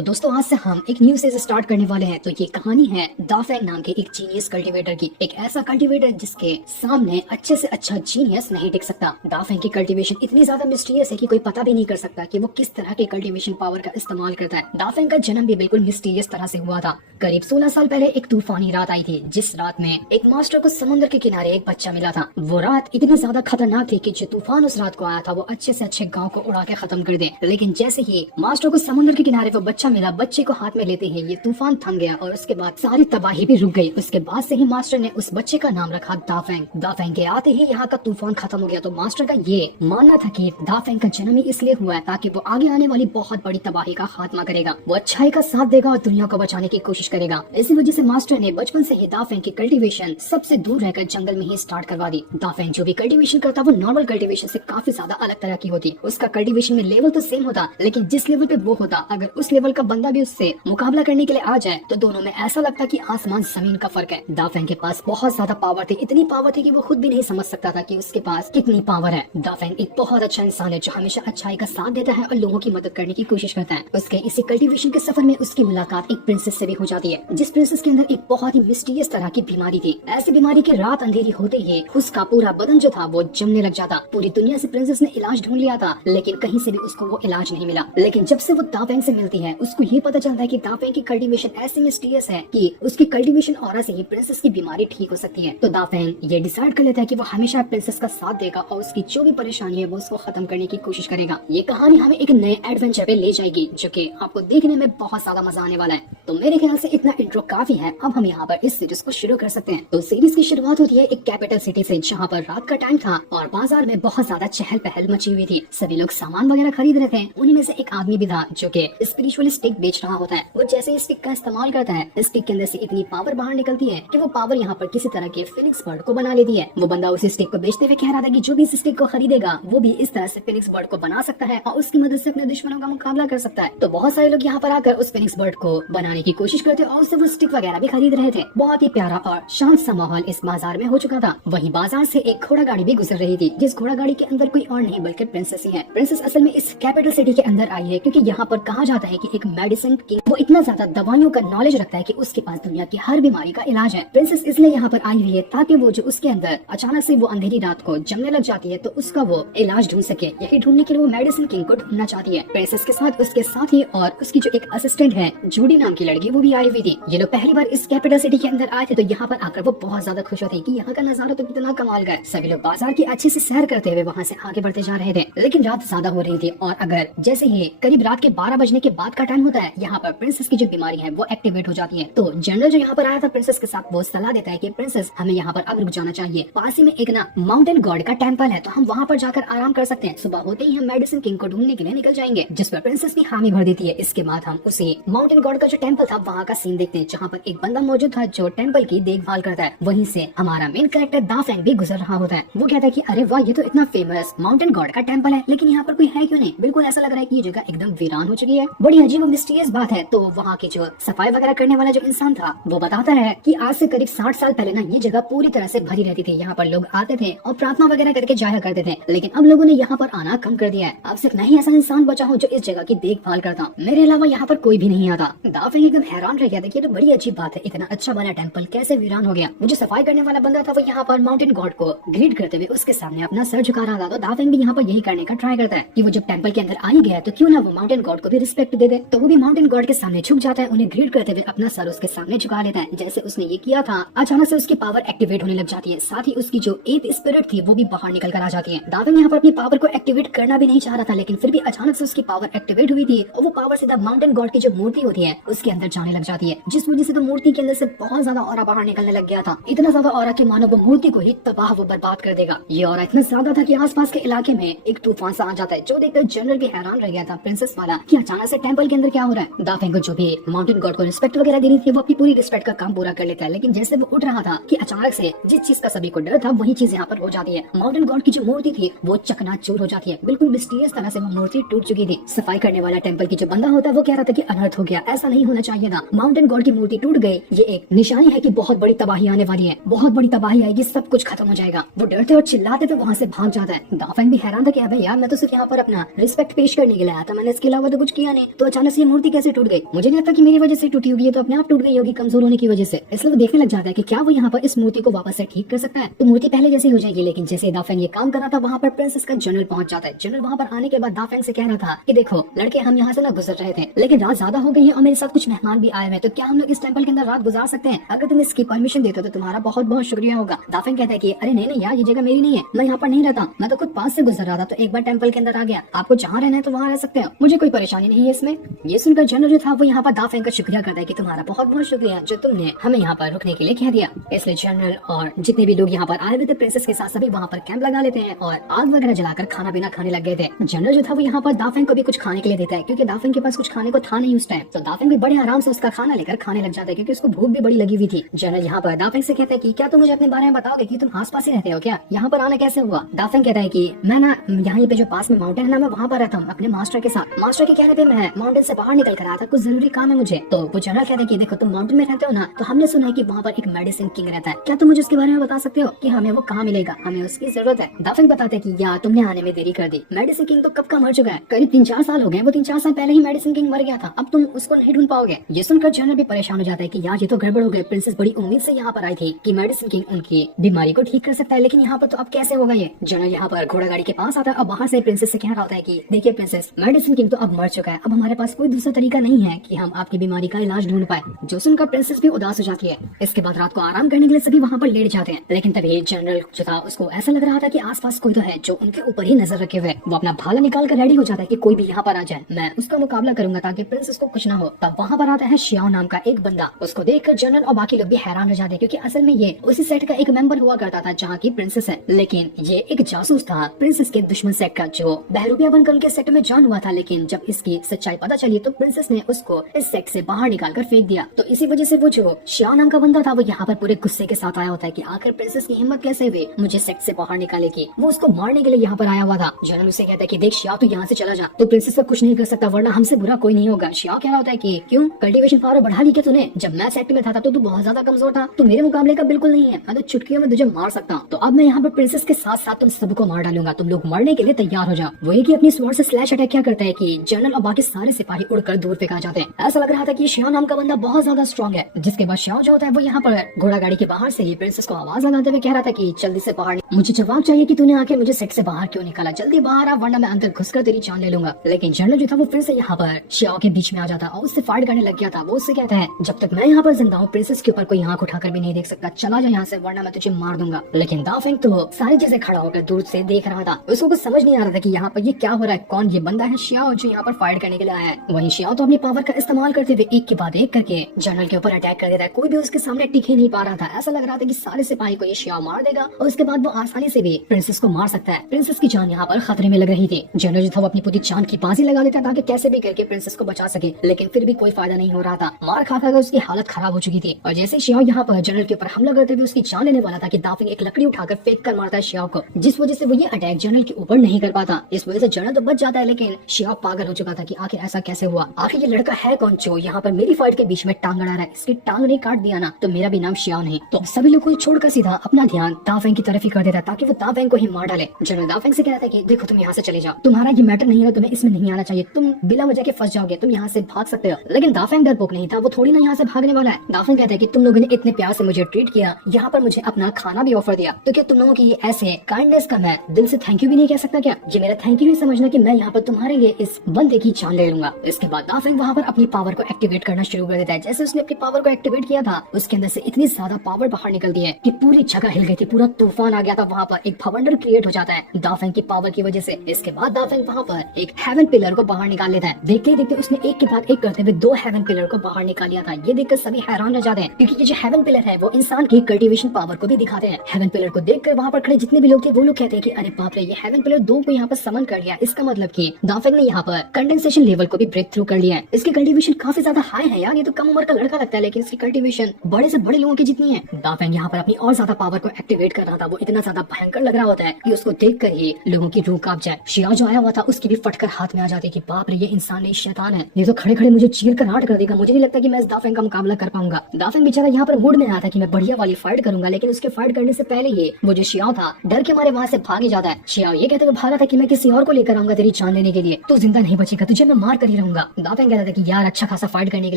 तो दोस्तों आज से हम एक न्यू सीरीज स्टार्ट करने वाले हैं। तो ये कहानी है दाफेंग नाम के एक जीनियस कल्टीवेटर की। एक ऐसा कल्टीवेटर जिसके सामने अच्छे से अच्छा जीनियस नहीं टिक सकता। दाफेंग की कल्टीवेशन इतनी ज्यादा मिस्टीरियस है कि कोई पता भी नहीं कर सकता कि वो किस तरह के कल्टीवेशन पावर का इस्तेमाल करता है। दाफेंग का जन्म भी बिल्कुल मिस्टीरियस तरह से हुआ था। करीब 16 साल पहले एक तूफानी रात आई थी, जिस रात में एक मास्टर को समुद्र के किनारे एक बच्चा मिला था। वो रात इतनी ज्यादा खतरनाक थी कि जो तूफान उस रात को आया था वो अच्छे से अच्छे गाँव को उड़ा के खत्म कर दे। लेकिन जैसे ही मास्टर को समुद्र के किनारे वो बच्चा मिला, बच्चे को हाथ में लेते ही ये तूफान थम गया और उसके बाद सारी तबाही भी रुक गई। उसके बाद से ही मास्टर ने उस बच्चे का नाम रखा दाफेंग। दाफेंग के आते ही यहाँ का तूफान खत्म हो गया। तो मास्टर का ये मानना था कि दाफेंग का जन्म ही इसलिए हुआ है ताकि वो आगे आने वाली बहुत बड़ी तबाही का खात्मा करेगा। वो अच्छाई का साथ देगा और दुनिया को बचाने की कोशिश करेगा। इसी वजह से मास्टर ने बचपन से ही दाफेंग की कल्टीवेशन सबसे दूर रहकर जंगल में ही स्टार्ट करवा दी। दाफेंग जो भी कल्टीवेशन करता वो नॉर्मल कल्टीवेशन से काफी ज्यादा अलग तरह की होती। उसका कल्टीवेशन में लेवल तो सेम होता, लेकिन जिस लेवल पे वो होता अगर उस लेवल का बंदा भी उससे मुकाबला करने के लिए आ जाए तो दोनों में ऐसा लगता कि आसमान जमीन का फर्क है। दाफेंग के पास बहुत ज्यादा पावर थी, इतनी पावर थी कि वो खुद भी नहीं समझ सकता था कि उसके पास कितनी पावर है। दाफेंग एक बहुत अच्छा इंसान है जो हमेशा अच्छाई का साथ देता है और लोगों की मदद करने की कोशिश करता है। उसके इसी कल्टीवेशन के सफर में उसकी मुलाकात एक प्रिंसेस से भी हो जाती है, जिस प्रिंसेस के अंदर एक बहुत ही मिस्टीरियस तरह की बीमारी थी। ऐसी बीमारी की रात अंधेरी होते ही उसका पूरा बदन जो था वो जमने लग जाता। पूरी दुनिया से प्रिंसेस ने इलाज ढूंढ लिया था, लेकिन कहीं से भी उसको वो इलाज नहीं मिला। लेकिन जब से वो दाफेंग से मिलती है उसको ये पता चलता है कि दाफेंग की कल्टीवेशन ऐसी मिस्टीरियस है कि उसकी कल्टीवेशन ऑरा से ही प्रिंसेस की बीमारी ठीक हो सकती है। तो दाफेंग ये डिसाइड कर लेता है कि वो हमेशा प्रिंसेस का साथ देगा और उसकी जो भी परेशानी है वो उसको खत्म करने की कोशिश करेगा। ये कहानी हमें एक नए एडवेंचर पे ले जाएगी जो कि आपको देखने में बहुत ज्यादा मजा आने वाला है। तो मेरे ख्याल से इतना इंट्रो काफी है। अब हम यहाँ पर इस सीरीज को शुरू कर सकते हैं। तो सीरीज की शुरुआत होती है एक कैपिटल सिटी से, जहाँ पर रात का टाइम था और बाजार में बहुत ज्यादा चहल पहल मची हुई थी। सभी लोग सामान वगैरह खरीद रहे थे। उन्हीं में से एक आदमी भी था जो कि स्पिरिचुअल स्टिक बेच रहा होता है। वो जैसे स्टिक का इस्तेमाल करता है, स्टिक के अंदर से इतनी पावर बाहर निकलती है कि वो पावर यहाँ पर किसी तरह के फिनिक्स बर्ड को बना लेती है। वो बंदा उस स्टिक को बेचते हुए कह रहा था कि जो भी इस स्टिक को खरीदेगा वो भी इस तरह से फिनिक्स बर्ड को बना सकता है और उसकी मदद से अपने दुश्मनों का मुकाबला कर सकता है। तो बहुत सारे लोग यहाँ पर आकर उस फिनिक्स बर्ड को बनाने की कोशिश करते और उससे वो स्टिक वगैरह भी खरीद रहे थे। बहुत ही प्यारा और शांत सा माहौल इस बाजार में हो चुका था। वहीं बाजार से एक घोड़ा गाड़ी भी गुजर रही थी, जिस घोड़ा गाड़ी के अंदर कोई और नहीं बल्कि प्रिंसेस ही है। प्रिंसेस असल में इस कैपिटल सिटी के अंदर आई है क्योंकि यहाँ पर कहा जाता है कि एक मेडिसिन किंग वो इतना ज्यादा दवाइयों का नॉलेज रखता है कि उसके पास दुनिया की हर बीमारी का इलाज है। प्रिंसेस इसलिए यहाँ पर आई हुई है ताकि वो जो उसके अंदर अचानक से वो अंधेरी रात को जमने लग जाती है तो उसका वो इलाज ढूंढ सके। यही ढूंढने के लिए वो मेडिसिन किंग को ढूंढना चाहती है। प्रिंसेस के साथ उसके साथी और उसकी जो एक असिस्टेंट है जूडी नाम की लड़की, वो भी आई हुई थी। ये लोग पहली बार इस कैपिटल सिटी के अंदर आए थे तो यहाँ पर आकर वो बहुत ज्यादा खुश होते कि यहाँ का नजारा तो कितना कमाल का है। सभी लोग बाजार की अच्छे से सैर करते हुए वहाँ से आगे बढ़ते जा रहे थे। लेकिन रात ज्यादा हो रही थी और अगर जैसे ही करीब रात के 12 बजने के बाद का टाइम होता है, यहाँ पर प्रिंसेस की जो बीमारी है वो एक्टिवेट हो जाती है। तो जनरल जो यहाँ पर आया था प्रिंसेस के साथ, वो सलाह देता है कि प्रिंसेस हमें यहाँ पर अब रुक जाना चाहिए। पास ही में एक ना माउंटेन गॉड का टेम्पल है तो हम वहाँ पर जाकर आराम कर सकते हैं। सुबह होते ही हम मेडिसिन किंग को ढूंढने के लिए निकल जाएंगे, जिस पर प्रिंसेस भी हामी भर देती है। इसके बाद हम उसी माउंटेन गॉड का जो टेम्पल था वहाँ का सीन देखते हैं, जहाँ पर एक बंदा मौजूद था जो टेम्पल की देखभाल करता है। वहीं से हमारा मेन कैरेक्टर दाफेंग भी गुजर रहा होता है। वो कहता है कि अरे वाह, ये तो इतना फेमस माउंटेन गॉड का टेम्पल है, लेकिन यहाँ पर कोई है क्यों नहीं। बिल्कुल ऐसा लग रहा है कि ये जगह एकदम वीरान हो चुकी है। बड़ी अजीब और मिस्टीरियस बात है। तो वहाँ की जो सफाई वगैरह करने वाला जो इंसान था वो बताता है कि आज से करीब 60 साल पहले ना ये जगह पूरी तरह से भरी रहती थी। यहाँ पर लोग आते थे और प्रार्थना वगैरह करके जाया करते थे, लेकिन अब लोगों ने यहाँ पर आना कम कर दिया है। अब सिर्फ नहीं ऐसा इंसान बचा हो जो इस जगह की देखभाल करता। मेरे अलावा यहाँ पर कोई भी नहीं आता। दाफेंग एकदम हैरान रह गया था कि ये तो बड़ी अजीब बात है, इतना अच्छा बना टेम्पल कैसे वीरान हो गया। मुझे सफाई करने वाला बंदा था वो यहाँ पर माउंटेन गॉड को ग्रीट करते हुए उसके सामने अपना सर झुका रहा था। तो दाफेंग भी यहाँ पर यही करने का ट्राई करता है कि वो जब टेम्पल के अंदर आ ही गया तो क्यों ना वो माउंटेन गॉड को भी रिस्पेक्ट दे दे। तो वो भी माउंटेन गॉड के सामने झुक जाता है, उन्हें ग्रीट करते हुए अपना सर उसके सामने झुका लेता है। जैसे उसने ये किया था अचानक से उसकी पावर एक्टिवेट होने लग जाती है, साथ ही उसकी जो एथ स्पिरिट थी वो भी बाहर निकल कर आ जाती है। दाफेंग यहाँ पर अपनी पावर को एक्टिवेट करना भी नहीं चाह रहा था, लेकिन फिर भी अचानक से उसकी पावर एक्टिवेट हुई थी और वो पावर सीधा माउंटेन गॉड की जो मूर्ति होती है उसके अंदर जाने लग जाती है, जिस वजह से तो मूर्ति के अंदर से बहुत ज्यादा ऑरा बाहर निकलने लग गया था। इतना ज्यादा ऑरा कि मानो वो मूर्ति को ही तबाह वो बर्बाद कर देगा। ये ऑरा इतना ज्यादा था कि आसपास के इलाके में एक तूफान सा आ जाता है, जो देखकर जनरल भी हैरान रह गया था प्रिंसेस वाला कि अचानक से टेम्पल के अंदर क्या हो रहा है। दाफेंग को जो भी माउंटेन गॉड को रिस्पेक्ट वगैरह देनी थी वो अपनी पूरी रिस्पेक्ट का काम पूरा कर लेता है, लेकिन जैसे वो उठ रहा था कि अचानक से जिस चीज का सभी को डर था वही चीज यहाँ पर हो जाती है। माउंटेन गॉड की जो मूर्ति थी वो चकनाचूर हो जाती है। बिल्कुल मिस्टीरियस तरह से वो मूर्ति टूट चुकी थी। सफाई करने वाला टेम्पल की जो बंदा होता है वो कह रहा था कि अनर्थ हो गया, ऐसा नहीं होना चाहिए था। माउंटेन गॉड की मूर्ति टूट गई, ये एक निशानी है कि बहुत बड़ी तबाही आने वाली है, बहुत बड़ी तबाही आएगी, सब कुछ खत्म हो जाएगा। वो डरते और चिल्लाते हुए वहाँ से भाग जाता है। दाफेंग भी हैरान था कि अबे यार मैं तो सिर्फ यहाँ पर अपना रिस्पेक्ट पेश करने के लिए आया था, मैंने इसके अलावा तो कुछ किया नहीं। तो अचानक अंदर से ये मूर्ति कैसे टूट गई, मुझे नहीं लगता कि मेरी वजह से टूटी होगी, ये तो अपने आप टूट गई होगी कमजोर होने की वजह से। इसलिए वो देखने लग जाता है कि क्या वो यहाँ पर इस मूर्ति को वापस से ठीक कर सकता है। तो मूर्ति पहले जैसी हो जाएगी। लेकिन जैसे दाफेंग ये काम कर रहा था वहाँ पर प्रिंसेस का जनरल पहुंच जाता है। जनरल वहाँ पर आने के बाद दाफेंग से कह रहा था कि देखो लड़के, हम यहाँ से ना गुजर रहे थे, लेकिन रात ज्यादा हो गई है और मेरे साथ कुछ मेहमान भी आए हुए हैं, तो क्या हम लोग इस टेंपल के अंदर रात गुजार सकते हैं? अगर तुम इसकी परमिशन देते हो तो तुम्हारा बहुत बहुत शुक्रिया होगा। दाफेंग कहता है कि अरे नहीं नहीं यार, ये जगह मेरी नहीं है, मैं यहाँ पर नहीं रहता, मैं तो खुद पास से गुजर रहा था, तो एक बार टेंपल के अंदर आ गया, आपको जहाँ रहना है तो वहाँ रह सकते हो, मुझे कोई परेशानी नहीं है इसमें। ये सुनकर जनरल जो था वो यहाँ पर दाफेंग का शुक्रिया करता है कि तुम्हारा बहुत बहुत शुक्रिया जो तुमने हमें यहाँ पर रुकने के लिए कह दिया। इसलिए जनरल और जितने भी लोग यहाँ पर आए हुए थे प्रिंसेस के साथ सभी वहाँ पर कैंप लगा लेते हैं और आग वगैरह जलाकर खाना पीना खाने लग गए थे। जनरल जो था वो यहाँ पर दाफेंग को भी कुछ खाने के लिए देता है, क्योंकि दाफेंग के पास कुछ खाने को था नहीं उस टाइम। तो दाफेंग भी बड़े आराम से उसका खाना लेकर खाने लग जाता है, क्योंकि उसको भूख भी बड़ी लगी हुई थी। जनरल यहाँ पर दाफेंग से कहता है कि क्या तुम मुझे अपने बारे में बताओगे कि तुम आस पास ही रहते हो क्या, यहाँ पर आना कैसे हुआ? दाफेंग कहता है कि मैं ना यहाँ पे जो पास में माउंटेन है ना, मैं वहाँ पर रहता हूँ अपने मास्टर के साथ। मास्टर के कहने पे मैं माउंटेन से बाहर निकल कर आया था, कुछ जरूरी काम है मुझे। तो वो जनरल कहते हैं कि देखो तुम माउंटेन में रहते हो ना, तो हमने सुना है कि वहाँ पर एक मेडिसिन किंग रहता है, क्या तुम मुझे उसके बारे में बता सकते हो कि हमें वो कहाँ मिलेगा, हमें उसकी जरूरत है। दाफेंग बताते हैं कि यार तुमने आने में देरी कर दी, मेडिसिन किंग तो कब का मर चुका है, करीब 3-4 साल हो गए, वो 3-4 साल पहले ही मेडिसिन किंग मर गया था, अब तुम उसको नहीं ढूंढ पाओगे। ये सुनकर जनरल भी परेशान हो जाता है कि यार ये तो गड़बड़ हो गई, प्रिंसेस बड़ी उम्मीद से यहाँ पर आई थी कि मेडिसिन किंग उनकी बीमारी को ठीक कर सकता है, लेकिन यहाँ पर तो अब कैसे होगा ये। जनरल यहाँ पर घोड़ा गाड़ी के पास आता है और बाहर से प्रिंसेस से कह रहा होता है कि देखिए प्रिंसेस, मेडिसिन किंग तो अब मर चुका है, अब हमारे पास कोई दूसरा तरीका नहीं है कि हम आपकी बीमारी का इलाज ढूंढ पाए। जो सुनकर प्रिंसेस भी उदास हो जाती है। इसके बाद रात को आराम करने के लिए सभी वहाँ पर लेट जाते हैं, लेकिन तभी जनरल जो था उसको ऐसा लग रहा था कि आसपास कोई तो है जो उनके ऊपर ही नजर रखे हुए। वो अपना भाला निकाल कर रेडी हो जाता है कि कोई भी यहाँ पर आ जाए, मैं उसका मुकाबला करूंगा ताकि प्रिंसेस को कुछ ना हो। तब वहाँ पर आता है शियाओ नाम का एक बंदा। उसको देखकर जनरल और बाकी लोग भी हैरान हो जाते हैं, क्योंकि असल में ये उसी सेट का एक मेंबर हुआ करता था जहाँ की प्रिंसेस है, लेकिन ये एक जासूस था प्रिंसेस के दुश्मन सेट का, जो बहरूपिया बनकर उनके सेट में जॉइन हुआ था। लेकिन जब इसकी सच्चाई पता चली तो प्रिंसेस ने उसको इस सेट से बाहर निकाल कर फेंक दिया। तो इसी वजह से वो जो शियाओ नाम का बंदा था वो यहाँ पर पूरे गुस्से के साथ आया होता है कि आखिर प्रिंसेस की हिम्मत कैसे हुई मुझे सेट से बाहर निकालेगी। वो उसको मारने के लिए यहाँ पर आया हुआ था। जनरल उसे कहता है कि देख शियाओ, तू यहाँ से चला जा, तो प्रिंसेस को कुछ नहीं कर सकता, वरना हमसे बुरा कोई नहीं होगा। शियाओ कह रहा होता है कि क्यों, कल्टीवेशन पावर बढ़ा ली क्या तूने? जब मैं सेट में था तो तू बहुत ज्यादा कमजोर था, तू मेरे मुकाबले का बिल्कुल नहीं है, मैं तो चुटकियों में तुझे मार सकता हूँ। तो अब मैं यहाँ पर प्रिंसेस के साथ साथ तुम सबको मार डालूंगा, तुम लोग मरने के लिए तैयार हो जाओ। वही की अपनी स्वॉर्ड से स्लैश अटैक क्या करता है कि जनरल और बाकी सारे सिपाही उड़कर दूर फेंका जाते हैं। ऐसा लग रहा था कि शियाओ नाम का बंदा बहुत ज्यादा स्ट्रॉन्ग है। जिसके बाद शियाओ जो होता है वो यहाँ पर घोड़ा गाड़ी के बाहर से ही प्रिंसेस को आवाज लगाते हुए कह रहा था कि जल्दी से बाहर, मुझे जवाब चाहिए कि तूने आके मुझे सेट से बाहर क्यों निकाला, जल्दी बाहर आ वरना मैं अंदर घुसकर तेरी जान ले लूंगा। लेकिन जनरल जो था वो फिर से यहाँ पर शियाओ के बीच में आ जाता और उससे फाइट करने लग गया था। वो उससे कहता है जब तक मैं यहाँ पर जिंदा हूँ प्रिंसेस के ऊपर कोई आंख उठाकर भी नहीं देख सकता, चला जा यहाँ से वरना मैं तुझे मार दूंगा। लेकिन दाफेंग तो सारी चीजें खड़ा होकर दूर से देख रहा था, उसको कुछ समझ नहीं आ रहा था कि यहाँ पर ये क्या हो रहा है, कौन ये बंदा है शियाओ जो यहाँ पर फाइट करने के लिए आया है। वहीं शियाओ तो अपनी पावर का इस्तेमाल करते हुए एक के बाद एक करके जनरल के ऊपर अटैक कर देता है। कोई भी उसके सामने टिक ही नहीं पा रहा था। ऐसा लग रहा था कि सारे सिपाही को ये शियाओ मार देगा और उसके बाद वो आसानी से भी प्रिंसेस को मार सकता है। प्रिंसेस की जान यहाँ पर खतरे में लग रही थी। जनरल जो था वो अपनी पूरी जान की बाजी लगा देता था कि कैसे भी करके प्रिंसेस को बचा सके, लेकिन फिर भी कोई फायदा नहीं हो रहा था। मार खा कर उसकी हालत खराब हो चुकी थी और जैसे शियाओ यहाँ पर जनरल के ऊपर हमला करते हुए उसकी जान लेने वाला था कि दाफेंग एक लकड़ी उठाकर फेंक कर मारता है शियाओ को, जिस वजह से वो ये अटैक जनरल के ऊपर नहीं कर पाता। इस वजह से जनरल तो बच जाता है, लेकिन शियाओ पागल हो चुका था कि आखिर ऐसा कैसे हुआ, आखिर ये लड़का है कौन जो यहाँ पर मेरी फाइट के बीच में टांग अड़ा रहा है, इसकी टांग नहीं काट दिया ना तो मेरा भी नाम शियाओ नहीं। तो सभी लोग को छोड़कर सीधा अपना ध्यान दाफेंग की तरफ ही कर देता ताकि वो दाफेंग को ही मार डाले। जनरल दाफेंग से कहता है कि देखो तुम यहाँ से चले जाओ, तुम्हारा ये मैटर नहीं है, तुम्हें इसमें नहीं आना चाहिए, तुम बिना वजह के फंस जाओगे, तुम यहाँ से भाग सकते हो। लेकिन दाफेंग डरपोक नहीं था, वो थोड़ी ना यहाँ से भागने वाला है। दाफेंग कहता है कि तुम लोगों ने इतने प्यार से मुझे ट्रीट किया, यहाँ पर मुझे अपना खाना भी ऑफर दिया, तो क्या तुम लोगों की ऐसे काइंडनेस का मैं दिल से थैंक यू भी नहीं कह सकता क्या? ये मेरा थैंक यू ही समझना कि मैं यहाँ पर तुम्हारे लिए इस बंदे की जान ले लूंगा। इसके बाद दाफेंग वहाँ पर अपनी पावर को एक्टिवेट करना शुरू कर देता है। जैसे उसने अपनी पावर को एक्टिवेट किया था उसके अंदर से इतनी ज्यादा पावर बाहर निकलती है कि पूरी जगह हिल गई थी, पूरा तूफान आ गया था। वहाँ पर एक भवंडर क्रिएट हो जाता है दाफेंग की पावर की वजह से। इसके बाद दाफेंग वहाँ पर एक हेवन पिलर को बाहर निकाल लेता है। देखते ही देखते उसने एक के बाद एक करते हुए 2 हेवन पिलर को बाहर निकाल लिया था। ये देखकर सभी हैरान रह जाते हैं, क्योंकि ये जो हेवन पिलर है वो इंसान की कल्टीवेशन पावर को भी दिखाते हैं। हेवन पिलर को देखकर वहाँ पर खड़े जितने भी लोग थे वो लोग कहते हैं कि अरे बाप रे, ये हेवन पिलर 2 को यहाँ पर समन कर लिया, इसका मतलब कि दाफेंग ने यहाँ पर कंडेंसेशन लेवल को भी ब्रेक थ्रू कर लिया है। इसकी कल्टीवेशन काफी ज्यादा हाई है यार, ये तो कम उम्र का लड़का लगता है लेकिन इसकी कल्टीवेशन बड़े से बड़े लोगों की जितनी है। दाफेंग यहाँ पर अपनी और ज्यादा पावर को एक्टिवेट कर रहा था। वो इतना ज्यादा भयंकर लग रहा होता है कि उसको देखकर ही लोगों की रूह कांप जाए। शियाओ जो आया हुआ था उसकी भी फटकर हाथ में आ जाती है कि बाप रे, ये इंसान नहीं शैतान है, ये तो खड़े खड़े मुझे चीर कर राट कर देगा। मुझे नहीं लगता कि मैं इस दाफेंग का मुकाबला कर पाऊंगा। दाफेंग बेचारा यहाँ पर मूड में आया था कि मैं बढ़िया वाली फाइट करूंगा, लेकिन उसके फाइट करने से पहले ही वो जो शियाओ था डर के मारे वहाँ से भाग ही जाता है। शियाओ ये कहते हुए भागा था कि मैं किसी और को लेकर आऊंगा तेरी जान लेने के लिए, तू जिंदा नहीं बचेगा, तुझे मैं मार कर ही रहूंगा। दाफेंग कहता था कि यार अच्छा खासा फाइट करने के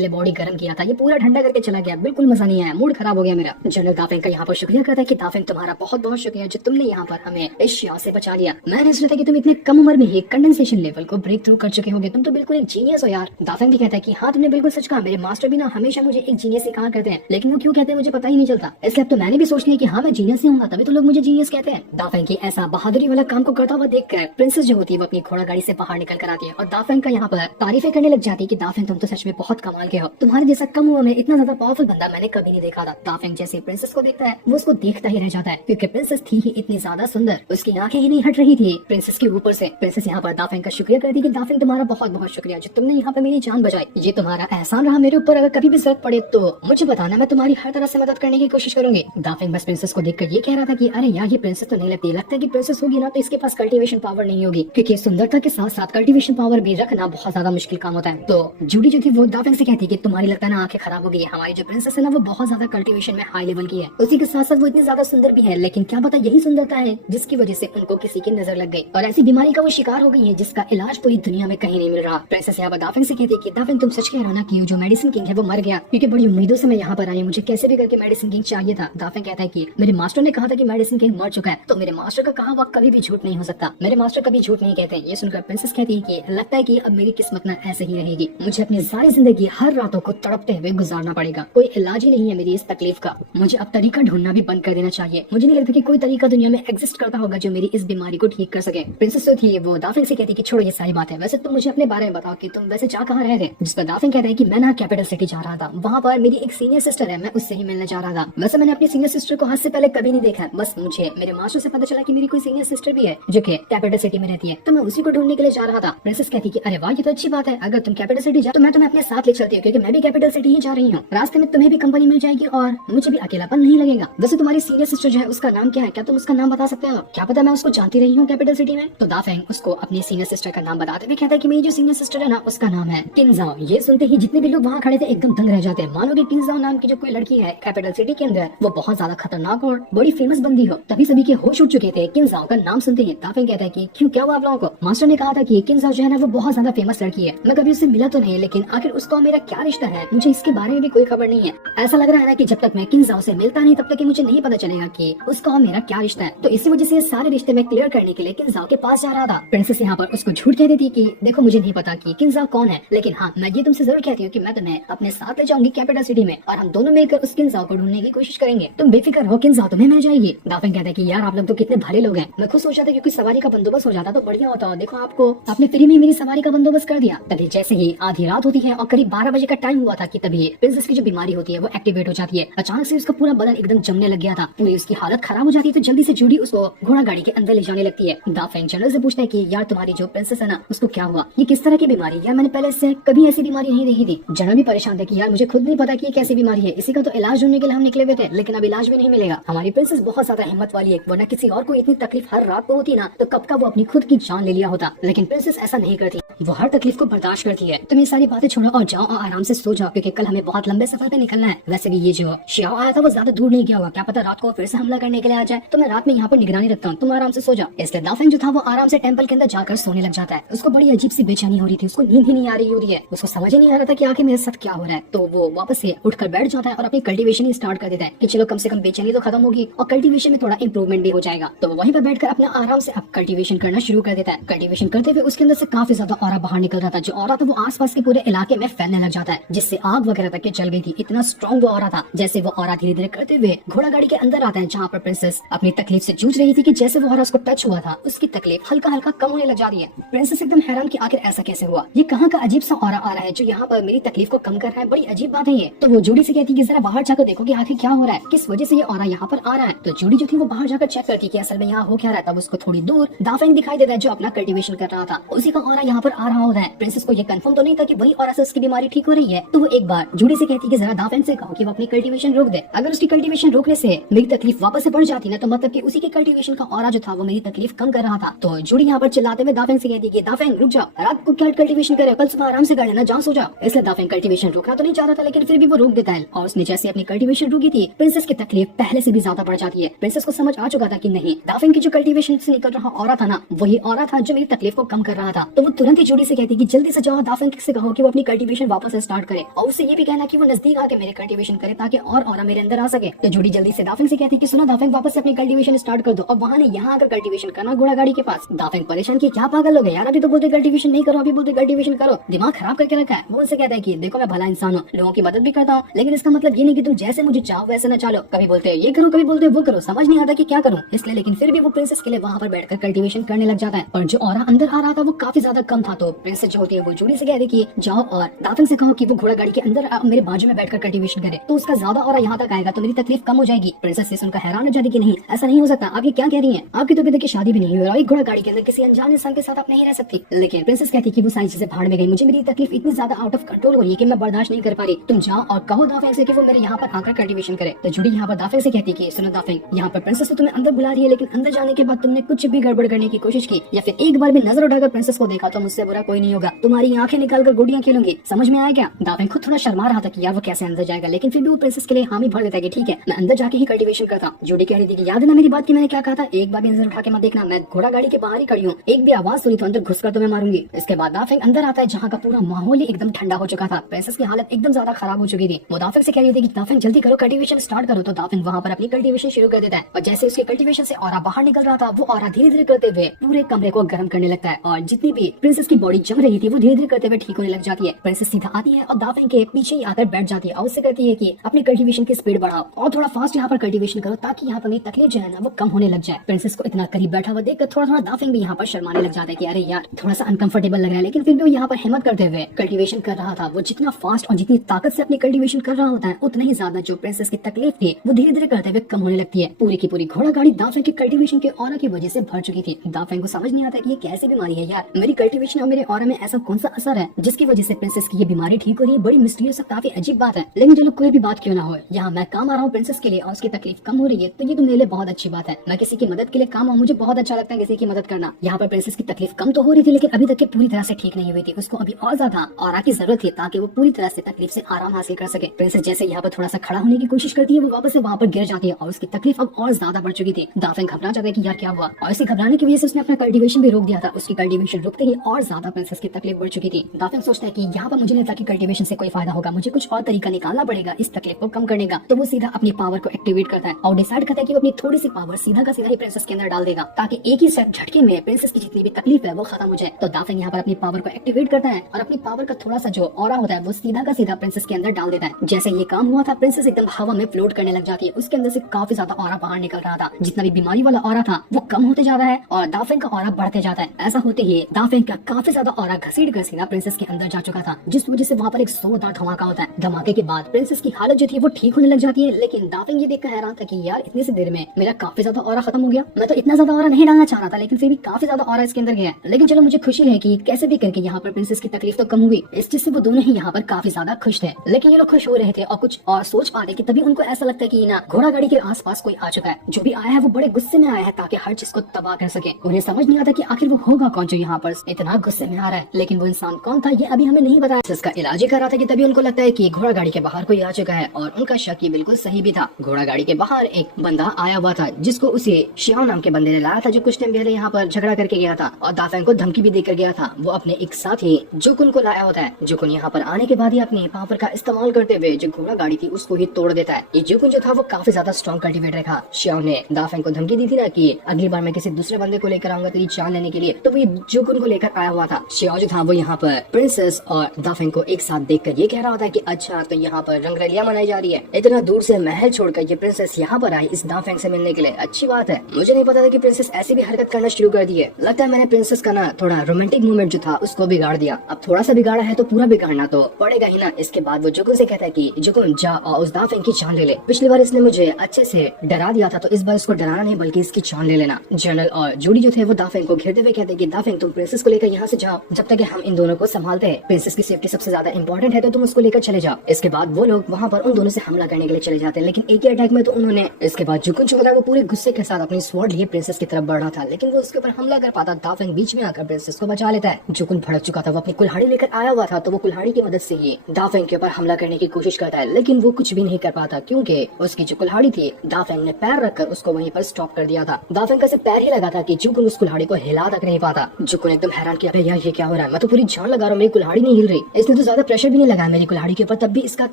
लिए बॉडी गर्म किया था, ये पूरा ठंडा करके चला गया, बिल्कुल मजा नहीं आया, मूड खराब हो गया मेरा। जनरल दाफेंग का यहाँ पर शुक्रिया करता है कि दाफेंग तुम्हारा बहुत बहुत शुक्रिया जो तुमने यहाँ पर हमें इस शिया से बचा लिया। मैंने सोचा था कि तुम इतने कम उम्र में ही कंडेंसेशन लेवल को ब्रेक थ्रू कर चुके होगे, तुम तो बिल्कुल एक जीनियस हो यार। दाफेंग भी कहता है कि हाँ तुमने बिल्कुल सच कहा, मेरे मास्टर भी ना हमेशा मुझे एक जीनियस ही कहा करते हैं, लेकिन वो क्यों कहते हैं मुझे पता ही नहीं चलता, इसलिए अब तो मैंने भी सोच लिया कि हाँ मैं जीनियस ही हूँ, तभी तो लोग मुझे जीनियस कहते हैं। दाफेंग की ऐसा बहादुरी वाला काम को करता हुआ देखकर प्रिंसेस जो होती है वो अपनी घोड़ा गाड़ी से बाहर निकल कर आती है और दाफेंग का यहाँ पर तारीफें करने लग जाती है कि दाफेंग तुम तो सच में बहुत कमाल के हो, तुम्हारे जैसा कम उम्र में इतना ज्यादा पावरफुल बंदा मैंने कभी नहीं देखा था। दाफेंग जैसे प्रिंसेस को देखता है वो उसको देखता ही रह जाता है, क्योंकि प्रिंसेस थी ही इतनी ज्यादा सुंदर, उसकी आंखें ही नहीं हट रही थी प्रिंसेस के ऊपर से। प्रिंसेस यहाँ पर दाफेंग का शुक्रिया करती है कि दाफेंग तुम्हारा बहुत बहुत शुक्रिया जो तुमने यहाँ पर मेरी जान बचाई, ये तुम्हारा एहसान रहा मेरे ऊपर, अगर कभी भी जरूरत पड़े तो मुझे बताना, मैं तुम्हारी हर तरह से मदद करने की कोशिश करूंगी। दाफेंग बस प्रिंसेस को देखकर ये कह रहा था कि अरे यार ये प्रिंसेस तो नहीं लगती, लगता है कि प्रिंसेस होगी ना तो इसके पास कल्टीवेशन पावर नहीं होगी, क्योंकि सुंदरता के साथ साथ कल्टीवेशन पावर भी रखना बहुत ज्यादा मुश्किल काम होता है। तो जूडी जो थी वो दाफेंग से कहती है कि तुम्हारी लगता है ना आंखें खराब हो गई है, हमारी जो प्रिंसेस है ना वो बहुत ज्यादा कल्टीवेशन में हाई लेवल की है, उसी के साथ साथ वो इतनी ज्यादा सुंदर भी है, लेकिन क्या पता यही सुंदरता है जिसकी वजह से उनको किसी की नजर लग गई और ऐसी बीमारी का वो शिकार हो गई है जिसका इलाज पूरी दुनिया में कहीं नहीं मिल रहा। प्रिंसेस यहाँ पर दाफेंग से कहती है कि दाफेंग तुम सच कह रहे हो ना कि जो मेडिसिन किंग है वो मर गया, क्योंकि बड़ी उम्मीदों से मैं यहाँ पर आई, मुझे कैसे भी करके मेडिसिन किंग चाहिए था। दाफेंग कहता है कि मेरे मास्टर ने कहा था कि मेडिसिन किंग मर चुका है, तो मेरे मास्टर का कहा हुआ कभी भी झूठ नहीं हो सकता, मेरे मास्टर कभी झूठ नहीं कहते। ये सुनकर प्रिंसेस कहती है कि लगता है कि अब मेरी किस्मत ना ऐसे ही रहेगी, मुझे अपनी सारी जिंदगी हर रातों को तड़पते हुए गुजारना पड़ेगा, कोई इलाज ही नहीं है मेरी इस तकलीफ का, मुझे अब तरीका ढूंढना भी बंद कर देना चाहिए, मुझे नहीं लगता कि कोई तरीका दुनिया में एग्जिस्ट करता होगा जो मेरी इस बीमारी को ठीक कर सके। प्रिंसेस जो थी वो दाफिंग से कहती कि छोड़ो ये सारी बात है, वैसे तुम मुझे अपने बारे में बताओ कि तुम वैसे जा कहाँ रहे थे। जिस पर दाफिंग कहता है कि मैं ना कैपिटल सिटी जा रहा था, वहाँ पर मेरी एक सीनियर सिस्टर है, मैं उससे ही मिलने जा रहा था। वैसे मैंने अपनी सीनियर सिस्टर को आज से पहले कभी नहीं देखा, बस मुझे मेरे मास्टर से पता चला कि मेरी कोई सीनियर सिस्टर भी है जो कि कैपिटल सिटी में रहती है, तो मैं उसी को ढूंढने के लिए जा रहा था। प्रिंसेस कहती कि अरे वाह ये तो अच्छी बात है, अगर तुम कैपिटल सिटी जाओ तो मैं तुम्हें अपने साथ ले चलती हूँ, क्योंकि मैं भी कैपिटल सिटी ही जा रही हूँ, रास्ते में तुम्हें भी कंपनी मिल जाएगी और मुझे भी अकेलापन नहीं लगेगा। वैसे तुम्हारी सीनियर सिस्टर जो है उसका नाम क्या है, क्या तुम उसका नाम बता सकते हो, क्या पता मैं उसको जानती रही हूँ कैपिटल सिटी में। तो दाफेंग उसको अपनी सीनियर सिस्टर का नाम बताते हुए कहता है कि मेरी जो सीनियर सिस्टर है ना उसका नाम है किंजाओ। ये सुनते ही जितने भी लोग वहाँ खड़े थे एकदम दंग रह जाते हैं, मानो कि किंजाओ नाम की जो कोई लड़की है कैपिटल सिटी के अंदर वो बहुत ज्यादा खतरनाक और बड़ी फेमस बंदी हो। तभी सभी के होश उड़ चुके थे किंजाओ का नाम सुनते ही। दाफेंग कहता है कि क्यों क्या हुआ आप लोगों को। मास्टर ने कहा था कि किंजाओ जो है ना वो बहुत ज्यादा फेमस लड़की है, मैं कभी उससे मिला तो नहीं, लेकिन आखिर उसका मेरा क्या रिश्ता है मुझे इसके बारे में भी कोई खबर नहीं है। ऐसा लग रहा है ना कि जब तक मैं किंजाओ से मिलता नहीं तब तक मुझे नहीं पता चलेगा कि उसका और मेरा क्या रिश्ता है। तो इसी वजह से सारे रिश्ते में क्लियर करने के लिए किंजाओ के पास जा रहा था। प्रिंसेस यहाँ पर उसको झूठ कह देती कि देखो मुझे नहीं पता कि किंजाओ कौन है, लेकिन हाँ मैं ये तुमसे जरूर कहती हूँ कि मैं तुम्हें अपने साथ ले जाऊंगी कैपिटल सिटी में और हम दोनों मिलकर उस किंजाओ को ढूंढने की कोशिश करेंगे, तुम बेफिक्र हो किंजाओ तुम्हें मिल जाएगी। दाफिंग कहता है कि यार आप लोग तो कितने भले लोग हैं, मैं खुद सोचा था क्योंकि सवारी का बंदोबस्त हो जाता तो बढ़िया होता, देखो आपको आपने फ्री में मेरी सवारी का बंदोबस्त कर दिया। तभी जैसे ही आधी रात होती है और करीब 12 बजे का टाइम हुआ था कि तभी प्रिंसेस की जो बीमारी होती है वो एक्टिवेट हो जाती है। अचानक से उसका पूरा बदन एकदम जमने लग गया था, पूरी उसकी हालत खराब हो जाती है, तो जल्दी से जूडी उसको घोड़ा गाड़ी के अंदर ले जाने लगती है। दाफिंग जनरल से पूछता है कि यार तुम्हारी जो प्रिंसेस है ना उसको क्या हुआ, ये किस तरह की बीमारी, यार मैंने पहले से कभी ऐसी बीमारी नहीं देखी थी। जनरल भी परेशान था कि यार मुझे खुद नहीं पता कि ये कैसी बीमारी है, इसी का तो इलाज ढूंढने के लिए हम निकले हुए थे, लेकिन अब इलाज भी नहीं मिलेगा। हमारी प्रिंसेस बहुत ज्यादा हिम्मत वाली है, वरना किसी और को इतनी तकलीफ हर रात को होती ना तो कब का वो अपनी खुद की जान ले लिया होता, लेकिन प्रिंसेस ऐसा नहीं करती, वो हर तकलीफ को बर्दाश्त करती है। तुम ये सारी बातें छोड़ो और जाओ और आराम से सो जाओ, क्योंकि कल हमें बहुत लंबे सफर पे निकलना है। वैसे भी ये जो शियाओ आया था वो ज्यादा दूर नहीं गया हुआ, क्या पता रात को फिर से हमला करने के लिए आ जाए, तो मैं रात में यहाँ पर निगरानी रखता हूँ, तुम आराम से सो जाओ। इसलिए दाफिंग जो था वो आराम से टेंपल के अंदर जाकर सोने लग जाता है। उसको बड़ी अजीब सी बेचैनी हो रही थी, उसको नींद ही नहीं आ रही होती है, उसको समझ ही नहीं आ रहा था कि आखिर मेरे साथ क्या हो रहा है। तो वो वापस से उठकर बैठ जाता है और अपनी कल्टीवेशन ही स्टार्ट कर देता है कि चलो कम से कम बेचैनी तो खत्म होगी और कल्टीवेशन में थोड़ा इंप्रूवमेंट भी हो जाएगा। तो वो वहीं पर बैठकर अपना आराम से अब कल्टीवेशन करना शुरू कर देता है। कल्टीवेशन करते हुए उसके अंदर से काफी ज्यादा ऑरा बाहर निकल रहा था, जो ऑरा था वो आसपास के पूरे इलाके में फैलने लग जाता है, जिससे आग वगैरह तक के चल गई थी, इतना स्ट्रॉन्ग वो ऑरा था। जैसे वो ऑरा धीरे धीरे करते हुए घोड़ा गाड़ी के अंदर आता है जहाँ पर प्रिंसेस अपनी तकलीफ से जूझ रही थी, कि जैसे वो ऑरा उसको टच हुआ था उसकी तकलीफ हल्का हल्का कम होने लग जा रही है। प्रिंसेस एकदम हैरान कि आखिर ऐसा कैसे हुआ, ये कहाँ का अजीब सा ऑरा आ रहा है जो यहाँ पर मेरी तकलीफ को कम कर रहा है, बड़ी अजीब बात है ये। तो वो जूडी से कहती है कि जरा बाहर जाकर देखो कि आखिर क्या हो रहा है, किस वजह से ये ऑरा यहाँ पर आ रहा है। तो जूडी जो थी वो बाहर जाकर चेक करती कि असल में यहाँ हो क्या रहा है। तब उसको थोड़ी दूर दाफिंग दिखाई देता है जो अपना कल्टीवेशन कर रहा था, उसी का ऑरा यहाँ पर आ रहा होता है। प्रिंसेस को ये कंफर्म तो नहीं था कि वही ऑरा से उसकी बीमारी ठीक हो रही है, तो वो एक बार जूडी से कहती है कि जरा दाफिंग से कहो कि वो अपनी कल्टीवेशन रोक दे, अगर उसकी कल्टीवेशन रोकने से मेरी तकलीफ वापस से बढ़ जाती ना तो मतलब कि उसी के कल्टीवेशन का ऑरा जो था वो मेरी तकलीफ कम कर रहा था। तो जूडी यहाँ पर चिल्लाते हुए दाफिंग से कहती है कि दाफिंग रुक जाओ, रात को क्या कल्टीवेशन करे, कल सुबह आराम से कर लेना, जाओ सो जाओ। इसलिए दाफिंग कल्टीवेशन रोकना तो नहीं चाह रहा था, लेकिन फिर भी वो रोक देता है और उसने जैसे अपनी कल्टीवेशन रोकी थी प्रिंसेस की तकलीफ पहले से भी ज्यादा बढ़ जाती है। प्रिंसेस को समझ आ चुका था कि नहीं, दाफिंग की जो कल्टीवेशन से निकल रहा ऑरा था ना वही ऑरा था जो मेरी तकलीफ को कम कर रहा था। तो वो तुरंत ही जूडी से कहती कि जल्दी से जाओ दाफेंग से कहो कि वो अपनी कल्टीवेशन वापस स्टार्ट करे और उससे ये भी कहना कि वो नजदीक आके मेरे कल्टीवेशन करे ताकि और ऑरा मेरे अंदर आ सके। तो जूडी जल्दी से दाफेंग से कहती कि सुनो दाफेंग वापस से अपनी कल्टीवेशन स्टार्ट कर दो और वहां ने यहाँ आकर कल्टीवेशन करना घोड़ा गाड़ी के पास। दाफेंग परेशान की क्या पागल हो गए यार, अभी तो बोलते कल्टीवेशन नहीं करो, अभी बोलते कल्टीवेशन करो, दिमाग खराब करके रखा है। वो उनसे कहता है कि देखो मैं भला इंसान हूँ, लोगों की मदद भी करता हूँ, लेकिन इसका मतलब ये नहीं कि तुम जैसे मुझे चाहो वैसे न चालो। कभी बोलते हो ये करो, कभी बोलते हो वो करो, समझ नहीं आता कि क्या करूँ इसलिए। लेकिन फिर भी वो प्रिंसेस के लिए वहाँ पर बैठकर कल्टीवेशन करने लग जाता है। पर जो ऑरा अंदर आ रहा था वो काफी ज्यादा कम था। तो प्रिंसेस जो होती है वो जूडी से कहती कि जाओ और दाफेंग से कहो कि वो घोड़ा गाड़ी के अंदर मेरे बाजू में बैठकर कल्टीवेशन करे, तो उसका ज्यादा ऑरा यहाँ तक आएगा तो मेरी तकलीफ कम हो जाएगी। प्रिंसेस से सुनकर हैरान हो जाती कि नहीं ऐसा नहीं हो सकता, आप ये क्या कह रही हैं, आपकी तो अभी तक की शादी भी नहीं हुई और एक घोड़ा गाड़ी के अंदर किसी अनजान इंसान के साथ आप नहीं रह सकती। लेकिन प्रिंसेस कहती कि वो सारी चीजें भाड़ में गई, मुझे मेरी तकलीफ इतनी ज्यादा आउट ऑफ कंट्रोल हो रही है कि मैं बर्दाश्त नहीं कर पा रही, तुम जाओ और कहो दाफेंग से कि वो मेरे यहाँ पर आकर कल्टीवेशन करे। तो जूडी यहाँ पर दाफेंग से कहती कि सुनो दाफेंग, यहाँ पर प्रिंसेस तो तुम्हें अंदर बुला रही है लेकिन अंदर जाने के बाद तुमने कुछ भी गड़बड़ करने की कोशिश की या फिर एक बार भी नजर उठाकर प्रिंसेस को देखा तो मुझसे बुरा कोई नहीं होगा, तुम्हारी आंखें निकाल कर गुड़ियां खेलूंगी, समझ में आया क्या। दाफेंग खुद थोड़ा शर्मा रहा था कि यार वो कैसे अंदर जाएगा, लेकिन फिर भी वो प्रिंसेस के लिए हामी भर देता है कि ठीक है मैं अंदर जाके ही कल्टीवेशन करता हूँ। जूडी कह रही थी कि याद है ना मेरी बात की मैंने क्या कहा था, एक बार भी नजर उठा के मत देखना, मैं घोड़ा गाड़ी के बाहर ही खड़ी हूँ, एक भी आवाज सुनी तो अंदर घुसकर तो मैं मारूंगी। इसके बाद दाफेंग अंदर आता है जहाँ का पूरा माहौल ही एकदम ठंडा हो चुका था, प्रिंसेस की हालत एकदम ज्यादा खराब हो चुकी थी। वो दाफेंग से कह रही थी कि दाफेंग जल्दी करो कल्टीवेशन स्टार्ट करो। तो दाफेंग वहाँ पर अपनी कल्टीवेशन शुरू कर देता है और जैसे उसके कल्टीवेशन से ऑरा बाहर निकल रहा था वो ऑरा धीरे धीरे करते हुए पूरे कमरे को गर्म करने लगता है और जितनी भी प्रिंसेस की बॉडी जम रही थी वो धीरे धीरे करते हुए ठीक होने लग जाती है। प्रिंसेस सीधा आती है और दाफेंग के पीछे ही आकर बैठ जाती है और उससे कहती है कि अपनी कल्टीवेशन की स्पीड बढ़ाओ और थोड़ा फास्ट यहाँ पर कल्टीवेशन करो ताकि यहाँ पर मेरी तकलीफ जो है ना वो कम होने लग जाए। प्रिंसेस को इतना करीब बैठा हुआ देखकर थोड़ा थोड़ा दाफेंग भी यहाँ पर शर्माने लग जाता है कि अरे यार थोड़ा सा अनकंफर्टेबल लग रहा है, लेकिन फिर भी वो यहाँ पर हिम्मत करते हुए कल्टीवेशन कर रहा था। वो जितना फास्ट और जितनी ताकत से अपनी कल्टीवेशन कर रहा होता है उतना ही ज्यादा जो प्रिंसेस की तकलीफ थी वो धीरे धीरे करते हुए कम होने लगती है। पूरी की पूरी घोड़ा गाड़ी दाफेंग की कल्टीवेशन के ऑरा की वजह से भर चुकी थी। दाफेंग को समझ नहीं आता कि ये कैसी बीमारी है यार, मेरी कल्टीवेशन और मेरे ऑरा में ऐसा कौन सा असर है जिसकी वजह से प्रिंसेस की ये बीमारी ठीक हो रही है। बड़ी मिस्टीरियस और काफी अजीब बात है, लेकिन चलो कोई भी बात क्यों ना हो, यहाँ मैं काम आ रहा हूँ प्रिंसेस के लिए और उसकी तकलीफ कम हो रही है तो ये तो मेरे लिए बहुत अच्छी बात है। मैं किसी की मदद के लिए काम आऊँ, मुझे बहुत अच्छा लगता है किसी की मदद करना। यहाँ पर प्रिंसेस की तकलीफ कम तो हो रही थी लेकिन अभी तक पूरी तरह से ठीक नहीं हुई थी, उसको अभी और ज्यादा ऑरा की जरूरत थी ताकि वो पूरी तरह से तकलीफ से आराम हासिल कर सके। प्रिंसेस जैसे यहाँ पर थोड़ा सा खड़ा होने की कोशिश करती है वो वापस से वहाँ पर गिर जाती है और उसकी तकलीफ अब और ज्यादा बढ़ चुकी थी। दाफेंग घबरा जाता है कि यार क्या हुआ और इसी घबराने की वजह से उसने अपना कल्टीवेशन भी रोक दिया था। उसकी कल्टीवेशन रुकते ही और ज्यादा प्रिंसेस की तकलीफ बढ़ चुकी थी। दाफेंग सोचता है कि यहाँ पर मुझे नहीं लगता कि कल्टीवेशन से कोई फायदा होगा, मुझे कुछ और तरीका निकालना पड़ेगा इस तकलीफ को कम करने का। तो वो सीधा अपनी पावर को एक्टिवेट करता है और डिसाइड करता है कि वो अपनी थोड़ी सी पावर सीधा का सीधा ही प्रिंसेस के अंदर डाल देगा ताकि एक ही सेट झटके में प्रिंसेस की जितनी भी तकलीफ है वो खत्म हो जाए। तो दाफेंग यहाँ पर अपनी पावर को एक्टिवेट करता है और अपनी पावर का थोड़ा सा जो ऑरा होता है वो सीधा का सीधा प्रिंसेस के अंदर डाल देता है। जैसे ये काम हुआ था प्रिंसेस एकदम हवा में फ्लोट करने लग जाती है, उसके अंदर से काफी ज्यादा ऑरा बाहर निकल रहा था। जितना भी बीमारी वाला ऑरा था वो कम होते जा रहा है और दाफेंग का ऑरा बढ़ते जाता है। ऐसा होते ही दाफेंग का काफी ज्यादा ऑरा घसीट कर सीधा प्रिंसेस के अंदर जा चुका था, जिस वजह से वहाँ पर एक जोरदार धमाका होता है। धमाके के बाद प्रिंसेस की हालत जो थी वो ठीक होने लग जाती है, लेकिन दाफेंग ये देखकर हैरान था कि यार इतनी सी देर में मेरा काफी ज्यादा ऑरा खत्म हो गया। मैं तो इतना ज्यादा ऑरा नहीं डालना चाह रहा था लेकिन फिर भी काफी ज्यादा ऑरा इसके अंदर गया। लेकिन चलो मुझे खुशी है कि कैसे भी करके यहाँ पर प्रिंसेस की तकलीफ तो कम हुई, इस चीज से वो दोनों ही यहाँ पर काफी ज्यादा खुश थे। लेकिन ये लोग खुश हो रहे थे और कुछ और सोच पा रहे कि तभी उनको ऐसा लगता है कि ना घोड़ा गाड़ी के आसपास कोई आ चुका है। जो भी आया है वो बड़े गुस्से में आया है ताकि हर चीज को तबाह कर सके। उन्हें समझ नहीं आता कि आखिर वो होगा कौन जो यहाँ पर इतना गुस्से में आ रहा है, लेकिन वो इंसान कौन था ये अभी हमें नहीं बताया। इसका इलाज ही कर रहा था कि तभी उनको लगता है कि घोड़ा गाड़ी के बाहर कोई आ चुका है और उनका शक ये बिल्कुल सही भी था। घोड़ा गाड़ी के बाहर एक बंदा आया हुआ था जिसको उसे शियाओ नाम के बंदे ने लाया था, जो कुछ टाइम पहले यहाँ पर झगड़ा करके गया था और दाफेंग को धमकी भी देकर गया था। वो अपने एक साथी जुकुन को लाया होता है। जुकुन यहाँ पर आने के बाद ही अपनी पावर का इस्तेमाल करते हुए जो घोड़ा गाड़ी थी उसको ही तोड़ देता है। ये जुकुन जो था वो काफी ज्यादा स्ट्रॉन्ग कल्टीवेटर था। शियाओ ने दाफेंग को धमकी दी थी ना कि अगली बार मैं किसी दूसरे बंदे को लेकर आऊंगा तेरी जान लेने के लिए, तो वो ये जुकुन को लेकर आया हुआ था। शियाओ जो था वो यहाँ पर प्रिंसेस और दाफेंग को एक साथ देखकर ये कह रहा होता है कि अच्छा तो यहाँ पर रंगरलियां मनाई जा रही है, इतना दूर से महल छोड़कर ये प्रिंसेस यहाँ पर आई इस दाफेंग से मिलने के लिए, अच्छी बात है। मुझे नहीं पता था कि प्रिंसेस ऐसी भी हरकत करना शुरू कर दी है। लगता है मैंने प्रिंसेस का ना थोड़ा रोमांटिक मूवमेंट जो था उसको बिगाड़ दिया। अब थोड़ा सा बिगाड़ा है तो पूरा बिगाड़ना तो पड़ेगा ही ना। इसके बाद वो जुकुन से कहता है कि जुकुन जा और उस दाफेंग की जान ले ले। पिछली बार इसने मुझे अच्छे से डरा दिया था तो इस बार इसको डराना नहीं बल्कि इसकी जान ले लेना। जनरल और जूडी जो थे वो दाफेंग को घेरते हुए कहते हैं कि दाफेंग तुम प्रिंसेस को लेकर यहाँ से जाओ, जब तक हम इन दोनों को संभालते हैं। प्रिंसेस की सेफ्टी सबसे ज्यादा इंपॉर्टेंट है तो तुम उसको लेकर चले जाओ। इसके बाद वो लोग वहाँ पर उन दोनों से हमला करने के लिए चले जाते हैं, लेकिन एक ही अटैक में तो उन्होंने इसके बाद जुकुन जो था वो पूरे गुस्से के साथ अपनी स्वॉर्ड लिए प्रिंसेस की तरफ बढ़ रहा था, लेकिन वो उसके ऊपर हमला कर पाता। दाफेंग बीच में आकर प्रिंसेस को बचा लेता है। जुकुन भड़क चुका था, वो अपनी कुल्हाड़ी लेकर आया हुआ था, तो वो कुल्हाड़ी की मदद से ही दाफेंग के ऊपर हमला करने की कोशिश करता है, लेकिन वो कुछ भी नहीं कर पाता क्योंकि उसकी जो कुल्हाड़ी थी दाफेंग ने पैर रखकर उसको वहीं पर स्टॉप कर दिया था। दाफेंग का सिर्फ पैर ही लगा था कि जुकुन उस कुल्हाड़ी को हिला तक नहीं पाता। जुकुन एकदम हैरान किया, यार ये क्या हो हो रहा है? मैं तो पूरी जान लगा रहा हूँ, मेरी कुल्हाड़ी नहीं हिल रही। इसने तो ज्यादा प्रेशर भी नहीं लगाया मेरी कुल्हाड़ी के ऊपर, तब भी इसका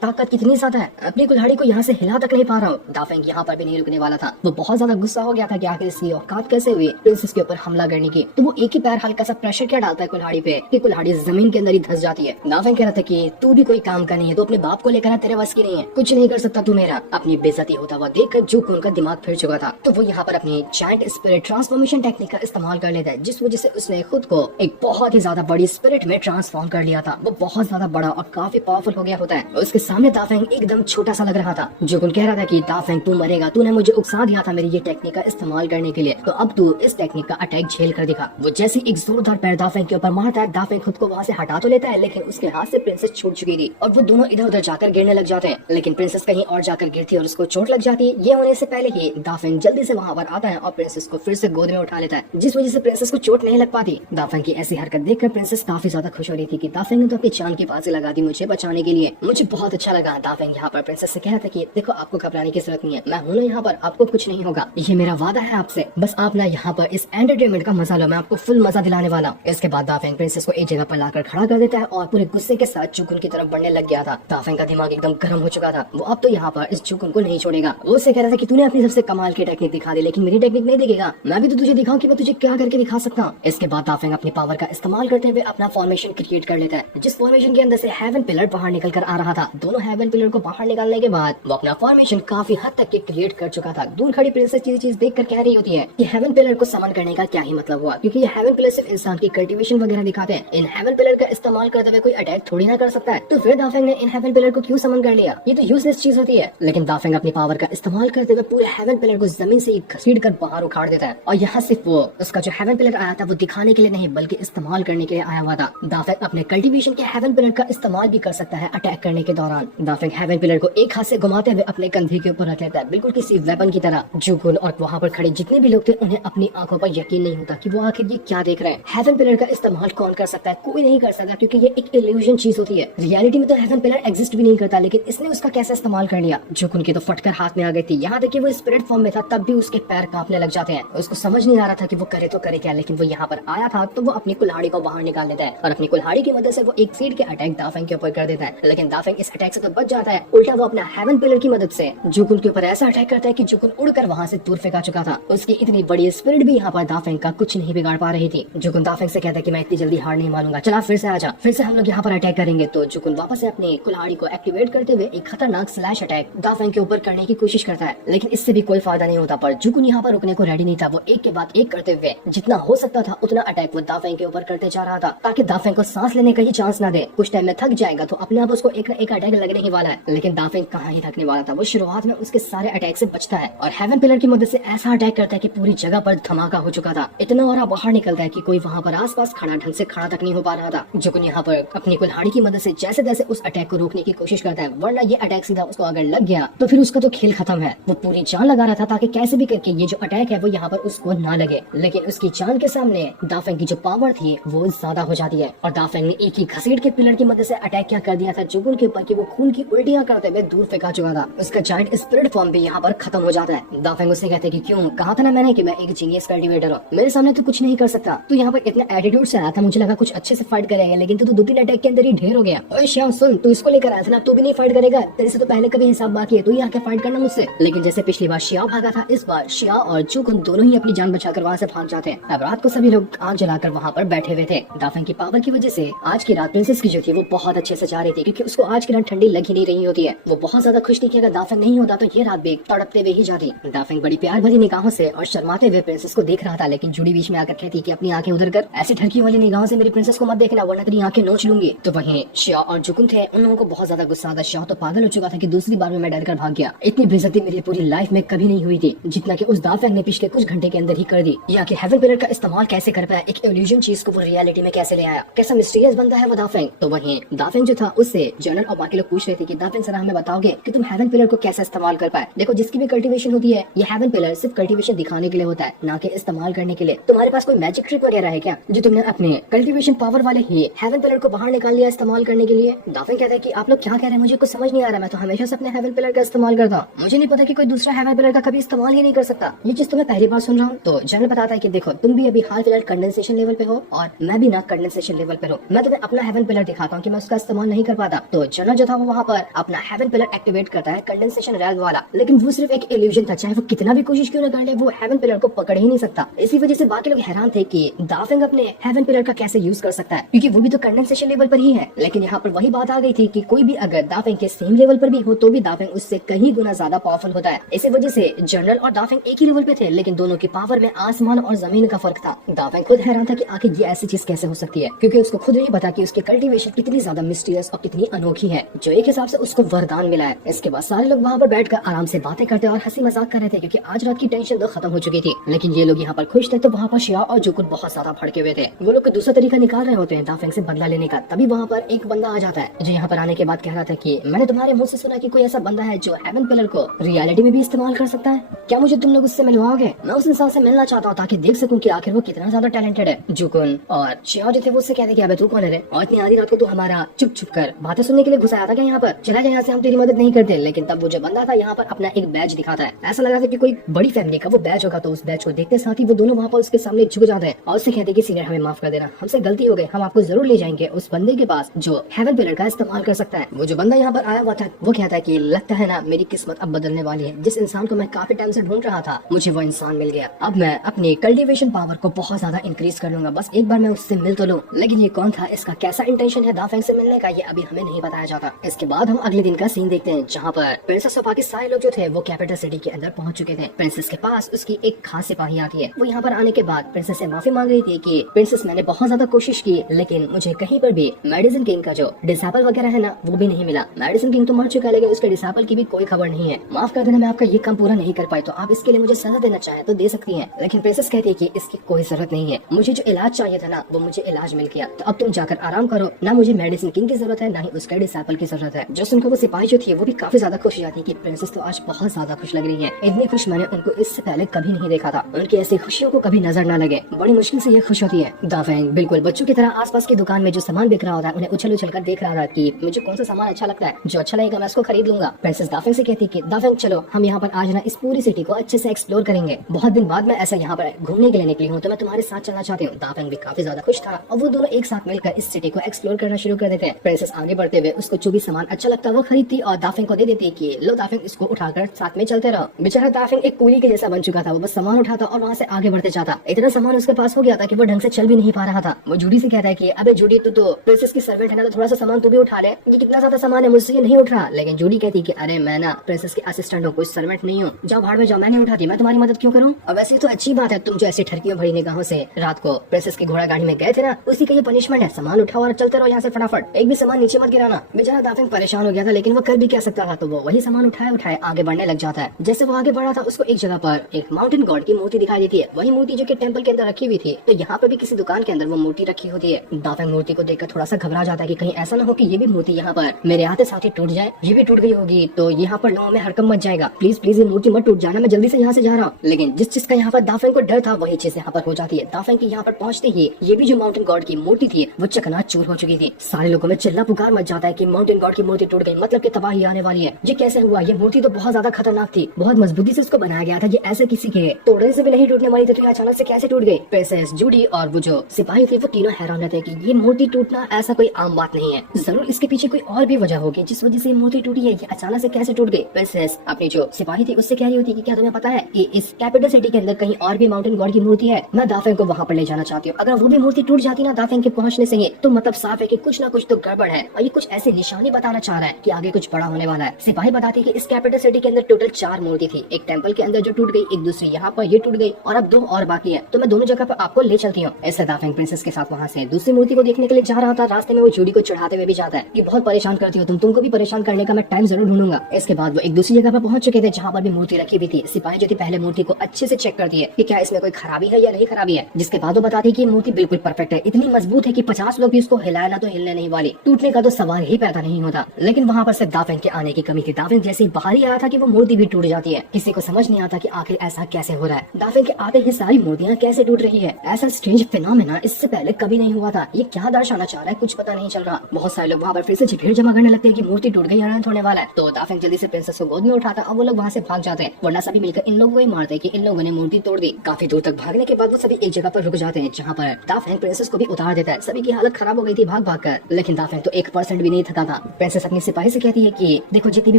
ताकत कितनी ज्यादा है। अपनी कुल्हाड़ी को यहाँ से हिला तक नहीं पा रहा हूँ। दाफेंग यहाँ पर भी नहीं रुकने वाला था। वो बहुत ज्यादा गुस्सा हो गया था कि आखिर इसकी औकात कैसे हुई प्रिंसेस के ऊपर हमला करने की। तो वो एक ही पैर हल्का सा प्रेशर क्या डालता है कुल्हाड़ी पे कि कुल्हाड़ी जमीन के अंदर ही धंस जाती है। दाफेंग कह रहा था कि तू भी कोई काम का नहीं है, तो अपने बाप को लेकर तेरे बस की नहीं है, कुछ नहीं कर सकता तू मेरा। अपनी बेइज्जती होता हुआ देखकर जुक उनका दिमाग फिर चुका था। तो वो यहाँ पर अपनी जायंट स्पिरिट ट्रांसफॉर्मेशन टेक्निक का इस्तेमाल कर लेता है, जिस वजह से उसने खुद को एक बहुत ही ज्यादा बड़ी स्पिरिट में ट्रांसफॉर्म कर लिया था। वो बहुत ज्यादा बड़ा और काफी पावरफुल हो गया होता है। उसके सामने दाफेंग एकदम छोटा सा लग रहा था। जुगुन कह रहा था कि दाफेंग तू मरेगा, तूने मुझे उकसा दिया था मेरी ये टेक्निक का इस्तेमाल करने के लिए, तो अब तू इस टेक्निक का अटैक झेल कर दिखा। वो जैसे एक जोरदार पैर दाफेंग के ऊपर मारता है, दाफेंग खुद को वहाँ से हटा तो लेता है, लेकिन उसके हाथ से प्रिंसेस छूट चुकी थी और वो दोनों इधर उधर जाकर गिरने लग जाते हैं। लेकिन प्रिंसेस कहीं और जाकर गिरती है और उसको चोट लग जाती है। ये होने से पहले ही दाफेंग जल्दी से वहाँ पर आता है और प्रिंसेस को फिर से गोद में उठा लेता है, जिस वजह से प्रिंसेस को चोट नहीं लग पाती। दाफेंग की ऐसी हरकत देखकर प्रिंसेस काफी ज्यादा खुश हो रही थी कि दाफेंग ने तो अपनी जान की बाजी लगा दी मुझे बचाने के लिए। मुझे बहुत अच्छा लगा। दाफेंग यहाँ पर प्रिंसेस से कह रहा था कि देखो आपको घबराने की जरूरत नहीं है, मैं हूं ना यहाँ पर, आपको कुछ नहीं होगा, ये मेरा वादा है आपसे, बस आप ना यहाँ पर इस एंटरटेनमेंट का मजा लो, मैं आपको फुल मजा दिलाने वाला हूँ। इसके बाद दाफेंग प्रिंसेस को एक जगह पर लाकर खड़ा कर देता है और पूरे गुस्से के साथ जुगुन की तरफ बढ़ने लग गया था। दाफेंग का दिमाग एकदम गर्म हो चुका था। वो अब तो यहाँ पर इस जुगुन को नहीं छोड़ेगा। वो उससे कह रहा था कि तूने अपनी सबसे कमाल की टेक्निक दिखा दी, लेकिन मेरी टेक्निक नहीं दिखेगा, मैं भी तो तुझे दिखाऊं कि मैं तुझे क्या करके दिखा सकता हूँ। इसके बाद दाफेंग अपनी पावर का इस्तेमाल करते हुए अपना फॉर्मेशन क्रिएट कर लेता है, जिस फॉर्मेशन के अंदर से हेवन पिलर बाहर निकल कर आ रहा था। दोनों हेवन पिलर को बाहर निकालने के बाद वो अपना फॉर्मेशन काफी हद तक के क्रिएट कर चुका था। दूर खड़ी प्रिंसेस चीज देख कर कह रही होती है कि हेवन पिलर को समन करने का क्या ही मतलब हुआ, क्योंकि ये हेवन पिलर सिर्फ इंसान की कल्टीवेशन वगैरह दिखाते हैं। इन हेवन पिलर का इस्तेमाल करते हुए कोई अटैक थोड़ी ना कर सकता है, तो फिर दाफेंग ने इन हेवन पिलर को क्यों समन कर लिया? ये तो यूजलेस चीज होती है। लेकिन दाफेंग अपनी पावर का इस्तेमाल करते हुए पूरे हेवन पिलर को जमीन से घसीट कर बाहर उखाड़ देता है। और यहाँ सिर्फ वो उसका जो हेवन पिलर आया था वो दिखाने के लिए नहीं बल्कि इस्तेमाल करने के लिए आया हुआ था। दाफेंग अपने कल्टीवेशन के हेवन पिलर का इस्तेमाल भी कर सकता है अटैक करने के दौरान। दाफेंग हेवन पिलर को एक हाथ से घुमाते हुए अपने कंधे के ऊपर रख लेता है, बिल्कुल किसी वेपन की तरह। जुगुन और वहाँ पर खड़े जितने भी लोग थे उन्हें अपनी आंखों पर यकीन नहीं होता कि वो आखिर ये क्या देख रहे हैं। हेवन पिलर का इस्तेमाल कौन कर सकता है? कोई नहीं कर सकता, क्योंकि ये एक इल्यूजन चीज होती है। रियलिटी में तो हेवन पिलर एग्जिस्ट भी नहीं करता, लेकिन इसने उसका कैसे इस्तेमाल कर लिया। जुगुन की तो फटकर हाथ में आ गई थी। यहाँ देखिए वो स्पिरिट फॉर्म में था, तब भी उसके पैर कांपने लग जाते हैं। उसको समझ नहीं आ रहा था कि वो करे तो करे क्या, लेकिन वो यहाँ पर आया था तो वो अपनी कुल्हाड़ी को बाहर निकाल लेता है और अपनी कुल्हाड़ी की मदद से वो एक सीड के अटैक दाफेंग के ऊपर कर देता है। लेकिन दाफेंग इस अटैक से तो बच जाता है, उल्टा वो अपना हेवन पिलर की मदद से जुगुन के ऊपर ऐसा अटैक करता है कि जुगुन उड़कर वहाँ से दूर फेंका चुका था। उसकी इतनी बड़ी स्पिरिट भी यहाँ पर दाफेंग का कुछ नहीं बिगाड़ पा रही थी। जुगुन दाफेंग से कहता है कि मैं इतनी जल्दी हार नहीं मानूंगा, चला फिर से आजा, फिर से हम लोग यहाँ पर अटैक करेंगे। तो जुगुन वापस से अपनी कुल्हाड़ी को एक्टिवेट करते हुए एक खतरनाक स्लैश अटैक दाफेंग के ऊपर करने की कोशिश करता है, लेकिन इससे भी कोई फायदा नहीं होता। पर जुगुन यहाँ पर रुकने को रेडी नहीं था। वो एक के बाद एक करते हुए जितना हो सकता था उतना अटैक वो दाफेंग के ऊपर करते जा रहा था, ताकि दाफेंग को सांस लेने का ही चांस ना दे। कुछ टाइम में थक जाएगा तो अपने आप उसको एक न एक अटैक लगने ही वाला है। लेकिन दाफेंग कहाँ ही थकने वाला था। वो शुरुआत में उसके सारे अटैक से बचता है और हेवन पिलर की मदद से ऐसा अटैक करता है कि पूरी जगह पर धमाका हो चुका था। इतना और बाहर निकलता है कि कोई वहाँ पर आसपास खड़ा ढंग से खड़ा तक नहीं हो पा रहा था। जुगुन यहाँ पर अपनी कुल्हाड़ी की मदद से जैसे तैसे उस अटैक को रोकने की कोशिश करता है, वरना ये अटैक सीधा उसको अगर लग गया तो फिर उसका तो खेल खत्म है। वो पूरी जान लगा रहा था ताकि कैसे भी करके ये जो अटैक है वो यहाँ पर उसको ना लगे, लेकिन उसकी जान के सामने दाफेंग की जो पावर थी वो ज्यादा हो जाती है और दाफेंग ने एक ही घसीट के पिलर की मदद से अटैक क्या कर दिया था जुगुन के ऊपर कि वो खून की उल्टियां करते हुए दूर फेंका चुका था। उसका जायंट स्पिरिट फॉर्म भी यहाँ पर खत्म हो जाता है। दाफेंग उससे कहते हैं कि क्यों, कहा था ना मैंने कि मैं एक जीनियस कल्टीवेटर हूँ, मेरे सामने तो कुछ नहीं कर सकता। तू यहाँ पर इतना एटीट्यूड से आया था, मुझे लगा कुछ अच्छे से फाइट करेगा, लेकिन तू तो 2-3 अटैक के अंदर ही ढेर हो गया। ओए श्याम सुन, तू इसको लेकर आया था ना, तू भी नहीं फाइट करेगा, तेरे से तो पहले कभी हिसाब बाकी है, तू ही आके फाइट करना मुझसे। लेकिन जैसे पिछली बार शियाओ भागा था, इस बार शियाओ और जुगुन दोनों ही अपनी जान बचाकर वहाँ से भाग जाते हैं। अब रात को सभी लोग आग जलाकर वहाँ पर बैठे हुए थे। दाफेंग की पावर की वजह से आज की रात प्रिंसेस की जो थी वो बहुत अच्छे से जा रही थी, क्योंकि उसको आज की रात ठंडी लग ही नहीं रही होती है। वो बहुत ज्यादा खुश थी कि अगर दाफेंग नहीं होता तो ये रात भी तड़पते हुए ही जाती। दाफेंग बड़ी प्यार भरी निगाहों से और शर्माते हुए प्रिंसेस को देख रहा था, लेकिन जुड़ी बीच में आकर कहती कि अपनी आंखें उधर कर, ऐसी ठरकी वाली निगाहों से मेरी प्रिंसेस को मत देखना, वरना तेरी आंखें नोच लूंगी। तो वहीं शिया और जुगुन थे, उन लोगों को बहुत ज्यादा गुस्सा आता। शिया तो पागल हो चुका था कि दूसरी बार में मैं डर कर भाग गया। इतनी बेइज्जती मेरी पूरी लाइफ में कभी नहीं हुई थी जितना कि उस दाफेंग ने पिछले कुछ घंटे के अंदर ही कर दी। या कि हेवन पिलर का इस्तेमाल कैसे कर पाया, एक इल्यूजन चीज को वो रियलिटी में कैसे ले आया, कैसा मिस्टीरियस बनता है वो दाफेंग। तो वहीं दाफेंग जो था उससे जनरल और बाकी लोग पूछ रहे थे कि दाफेंग सर हमें बताओगे कि तुम हेवन पिलर को कैसे इस्तेमाल कर पाए। देखो जिसकी भी कल्टीवेशन होती है, ये हेवन पिलर सिर्फ कल्टीवेशन दिखाने के लिए होता है, ना कि इस्तेमाल करने के लिए। तुम्हारे पास कोई मैजिक ट्रिक वगैरह है क्या जो तुमने अपने कल्टीवेशन पावर वाले ही हेवन पिलर को बाहर निकाल लिया इस्तेमाल करने के लिए? दाफेंग कहता है कि आप लोग क्या कह रहे हैं, मुझे कुछ समझ नहीं आ रहा, मैं तो हमेशा से अपने हेवन पिलर का इस्तेमाल करता हूँ, मुझे नहीं पता कि कोई दूसरा हेवन पिलर का कभी इस्तेमाल ही नहीं कर सकता। ये चीज तुम्हें पहली बार सुन रहा हूँ। तो जनरल बताता है कि देखो तुम भी अभी हाल फिलहाल कंडेंसेशन लेवल पे हो और मैं भी भी ना कंडेंसेशन लेवल पर हो। मैं तुम्हें अपना हेवन पिलर दिखाता हूँ कि मैं उसका इस्तेमाल नहीं कर पाता। तो जनरल जो था वो वहाँ पर अपना हेवन पिलर एक्टिवेट करता है कंडेंसेशन रेल वाला, लेकिन वो सिर्फ एक इल्यूजन था। चाहे वो कितना भी कोशिश क्यों न कर ले, वो हेवन पिलर को पकड़ ही नहीं सकता। इसी वजह से बाकी लोग हैरान थे कि दाफेंग अपने हेवन पिलर का कैसे यूज कर सकता है, क्योंकि वो भी तो कंडेंसेशन लेवल पर ही है। लेकिन यहाँ पर वही बात आ गई थी कि कोई भी अगर दाफेंग के सेम लेवल पर भी हो तो भी दाफेंग उससे कहीं गुना ज्यादा पावरफुल होता है। इसी वजह से जनरल और दाफेंग एक ही लेवल पे थे, लेकिन दोनों की पावर में आसमान और जमीन का फर्क था। दाफेंग खुद हैरान था कि आखिर ये ऐसी चीज कैसे हो सकती है, क्योंकि उसको खुद नहीं पता कि उसकी कल्टीवेशन कितनी ज्यादा मिस्टीरियस और कितनी अनोखी है, जो एक हिसाब से उसको वरदान मिला है। इसके बाद सारे लोग वहाँ पर बैठकर आराम से बातें करते और हंसी मजाक कर रहे थे, क्योंकि आज रात की टेंशन तो खत्म हो चुकी थी। लेकिन ये लोग यहाँ पर खुश थे तो वहाँ पर शिया और जुकुन बहुत ज्यादा भड़के हुए थे। वो लोग दूसरा तरीका निकाल रहे होते हैं दाफेंग से बदला लेने का। तभी वहाँ पर एक बंदा आ जाता है, जो यहाँ पर आने के बाद कह रहा था कि मैंने तुम्हारे मुंह से सुना कि कोई ऐसा बंदा है जो हेवन पिलर को रियलिटी में भी इस्तेमाल कर सकता है। क्या मुझे तुम लोग उससे मिलवाओगे? मैं उस इंसान से मिलना चाहता हूँ ताकि देख सकूं कि आखिर वो कितना ज्यादा टैलेंटेड है। जुकुन और शिया जो थे वो उससे कहते कि अबे तू कौन है रे, और इतनी आधी रात को तू हमारा चुप चुप कर बातें सुनने के लिए घुस आया था क्या यहाँ पर? चला जा यहाँ से, हम तेरी मदद नहीं करते। लेकिन तब वो जो बंदा था यहाँ पर अपना एक बैज दिखाता है। ऐसा लग रहा था कि कोई बड़ी फैमिली का वो बैज होगा। तो उस बैज को देखते साथ ही वो दोनों वहाँ पर उसके सामने झुक जाते हैं और उससे कहते हैं कि सीनियर हमें माफ कर देना, हमसे गलती हो गई, हम आपको जरूर ले जाएंगे उस बंदे के पास जो हेवन पिलर का इस्तेमाल कर सकता है। वो जो बंदा यहाँ पर आया हुआ था वो कहता है कि लगता है ना मेरी किस्मत अब बदलने वाली है। जिस इंसान को मैं काफी टाइम से ढूंढ रहा था मुझे वो इंसान मिल गया। अब मैं अपनी कल्टीवेशन पावर को बहुत ज्यादा इंक्रीज कर लूंगा, बस एक बार मैं उससे मिल तो लूं। लेकिन ये कौन था, इसका कैसा इंटेंशन है दाफेंग से मिलने का, ये अभी हमें नहीं बताया जाता। इसके बाद हम अगले दिन का सीन देखते हैं, जहाँ पर प्रिंसेस और बाकी सारे लोग जो थे वो कैपिटल सिटी के अंदर पहुंच चुके थे। प्रिंसेस के पास उसकी एक खास सिपाही आती है। वो यहाँ पर आने के बाद प्रिंसेस से माफी मांग रही थी कि प्रिंसेस मैंने बहुत ज्यादा कोशिश की, लेकिन मुझे कहीं पर भी मेडिसिन किंग का जो डिसेबल वगैरह है ना वो भी नहीं मिला। मेडिसिन किंग तो मर चुका है, लेकिन उसके डिसेबल की भी कोई खबर नहीं है। माफ कर देना, मैं आपका ये काम पूरा नहीं कर पाई, तो आप इसके लिए मुझे सजा देना चाहे तो दे सकती हैं। लेकिन प्रिंसेस कहती है कि इसकी कोई जरूरत नहीं है, मुझे जो इलाज चाहिए था ना वो मुझे इलाज मिल गया, तो अब तुम जाकर आराम करो। ना मुझे मेडिसिन किंग की जरूरत है, ना ही उसके डिसेबल की जरूरत है। जो सुनकर वो सिपाही जो थी वो भी काफी ज्यादा खुश हो जाती है कि प्रिंसेस तो आज बहुत ज्यादा खुश लग रही है। इतनी खुश मैंने उनको इससे पहले कभी नहीं देखा था। उनकी ऐसी खुशियों को कभी नजर न लगे, बड़ी मुश्किल से ये खुश होती है। दाफेंग बिल्कुल बच्चों की तरह आसपास की दुकान में जो सामान बिक रहा होता है उन्हें उछल उछल कर देख रहा था कि मुझे कौन सा सामान अच्छा लगता है, जो अच्छा लगेगा मैं उसको खरीद लूंगा। प्रिंसेस दाफेंग से कहती कि दाफेंग चलो हम यहाँ पर आज ना इस पूरी सिटी को अच्छे से एक्सप्लोर करेंगे। बहुत दिन बाद मैं ऐसा यहाँ पर घूमने के लिए निकली हूँ, तो मैं तुम्हारे साथ चलना चाहती हूँ। दाफेंग भी काफी ज्यादा खुश था और वो दोनों एक साथ मिलकर इस सिटी को एक्सप्लोर करना शुरू कर देते हैं। प्रिंसेस आगे बढ़ते हुए उसको जो भी सामान अच्छा लगता है वो खरीदती और दाफेंग को दे देती कि लो दाफेंग इसको उठाकर साथ में चलते रहो। बेचारा दाफेंग एक कूली के जैसा बन चुका था, वो बस सामान उठाता और वहाँ से आगे बढ़ते जाता। इतना सामान उसके पास हो गया था कि वो ढंग से चल भी नहीं पा रहा था। वो जूडी से कहता है कि अबे जूडी तू तो प्रिंसेस की सर्वेंट है ना, तो थोड़ा सा सामान तू भी उठा ले, ये कितना ज्यादा सामान है, मुझसे ये नहीं उठ रहा। लेकिन जूडी कहती कि अरे मैं ना प्रिंसेस की असिस्टेंट हूँ, कोई सर्वेंट नहीं हूँ, जाओ भाड़ में जाओ, मैं नहीं उठाती, मैं तुम्हारी मदद क्यों करूँ। और वैसे तो अच्छी बात है, तुम जो ऐसी ठरकियों भरी निगाहों से रात को प्रिंसेस की घोड़ा गाड़ी में गए थे ना, उसी का ये पनिशमेंट है। सामान उठाओ और चलते रहो यहाँ से फटाफट, एक भी सामान नीचे मत गिराना। बेचारा दाफेंग परेशान हो गया था, लेकिन वो कर भी क्या सकता था, तो वो वही सामान उठाए उठाए आगे बढ़ने लग जाता है। जैसे वो आगे बढ़ा था उसको एक जगह पर एक माउंटेन गॉड की मूर्ति दिखाई देती है, वही मूर्ति जो कि टेंपल के अंदर रखी हुई थी। तो यहाँ पे भी किसी दुकान के अंदर वो मूर्ति रखी होती है। दाफेंग मूर्ति को देखकर थोड़ा सा घबरा जाता है कि कहीं ऐसा ना हो कि ये भी मूर्ति यहाँ पर मेरे आते साथ ही टूट जाए, ये भी टूट गई होगी तो यहाँ पर लोगों में हड़कंप मच जाएगा। प्लीज प्लीज ये मूर्ति मत टूट जाना, मैं जल्दी से यहाँ से जा रहा हूँ। लेकिन जिस चीज का यहाँ पर दाफेंग को डर था वही चीज यहाँ पर हो जाती है। दाफेंग की यहाँ पर पहुंचते ही ये भी जो माउंटेन गॉड की मूर्ति थी वो चकनाचूर हो चुकी थी। सारे लोगों में चिल्ला पुकार मच जाता है कि माउंटेन गॉड की मूर्ति टूट गई, मतलब कि तबाही आने वाली है। ये कैसे हुआ? ये मूर्ति तो बहुत ज्यादा खतरनाक थी, बहुत मजबूती से इसको बनाया गया था, ये ऐसे किसी के तोड़ने से भी नहीं टूटने वाली थी, तो अचानक से कैसे टूट गई? प्रिंसेस जूडी और वो जो सिपाही थे वो तीनों हैरान रहते कि ये मूर्ति टूटना ऐसा कोई आम बात नहीं है, जरूर इसके पीछे कोई और भी वजह होगी जिस वजह से मूर्ति टूटी है, ये अचानक से कैसे टूट गई? प्रिंसेस अपनी जो सिपाही थी उससे कह रही होती कि क्या तुम्हें पता है कि इस कैपिटल सिटी के अंदर कहीं और भी माउंटेन गॉड की मूर्ति है, मैं दाफेंग को वहाँ पर ले जाना चाहती हूँ। अगर वो भी मूर्ति टूट जाती ना दाफेंग के पहुँचने से, तो मतलब साफ है कि कुछ ना कुछ तो गड़बड़ है और ये कुछ ऐसी निशानी बताना चाह रहा है कि आगे कुछ बड़ा होने वाला है। सिपाही बताती कि इस कैपिटल सिटी के अंदर टोटल 4 मूर्ति थी, एक टेंपल के अंदर जो टूट गई, एक दूसरी यहाँ पर ये टूट गई और अब 2 और बाकी है, तो मैं दोनों जगह पर आपको ले चलती हूँ। ऐसे दाफेंग प्रिंसेस के साथ वहाँ से दूसरी मूर्ति को देखने के लिए जा रहा था। रास्ते में वो जूडी को चढ़ाते हुए भी जाता है कि बहुत परेशान करती हो तुमको भी परेशान करने का मैं टाइम जरूर ढूंढूंगा। इसके बाद वो एक दूसरी जगह पर पहुंच चुके थे जहाँ पर भी मूर्ति रखी हुई थी। सिपाही जो थी पहले मूर्ति को अच्छे से चेक करती है कि क्या इसमें कोई खराबी है या नहीं खराबी है, जिसके बाद वो बताती है कि मूर्ति बिल्कुल परफेक्ट है, इतनी मजबूत है कि 50 लोग भी इसको हिलाए ना तो हिलने नहीं वाली, टूटने का तो सवाल ही पैदा नहीं होता। लेकिन वहाँ पर सिर्फ दाफेंग के आने की कमी थी। दाफेंग जैसे ही बाहर ही आया था कि वो मूर्ति भी टूट जाती है। किसी को समझ नहीं आता कि आखिर ऐसा कैसे हो रहा है, दाफेंग के आते ही सारी मूर्तियाँ कैसे टूट रही है। ऐसा स्ट्रेंज फिनोमेना इससे पहले कभी नहीं हुआ था। ये क्या दर्शाना चाह रहा है कुछ पता नहीं चल रहा। बहुत सारे लोग वहाँ पर फिर से भीड़ जमा करने लगते हैं कि मूर्ति टूट गई, अनंत होने वाला है। तो दाफेंग जल्दी से प्रिंसेस को गोद में उठाता और वो लोग वहाँ से भाग जाते हैं, वरना सभी मिलकर इन लोगों को ही मारते हैं कि इन लोगों ने मूर्ति तोड़ दी। काफी दूर तक भागने के बाद वो सभी एक जगह पर रुक जाते हैं जहाँ पर दाफेंग दाफेंग प्रिंसेस को भी उतार देता है। सभी की हालत खराब हो गई थी भाग भाग कर, लेकिन दाफेंग तो 1% भी नहीं थका था। प्रिंसेस अपनी सिपाही से कहती है कि देखो जितनी भी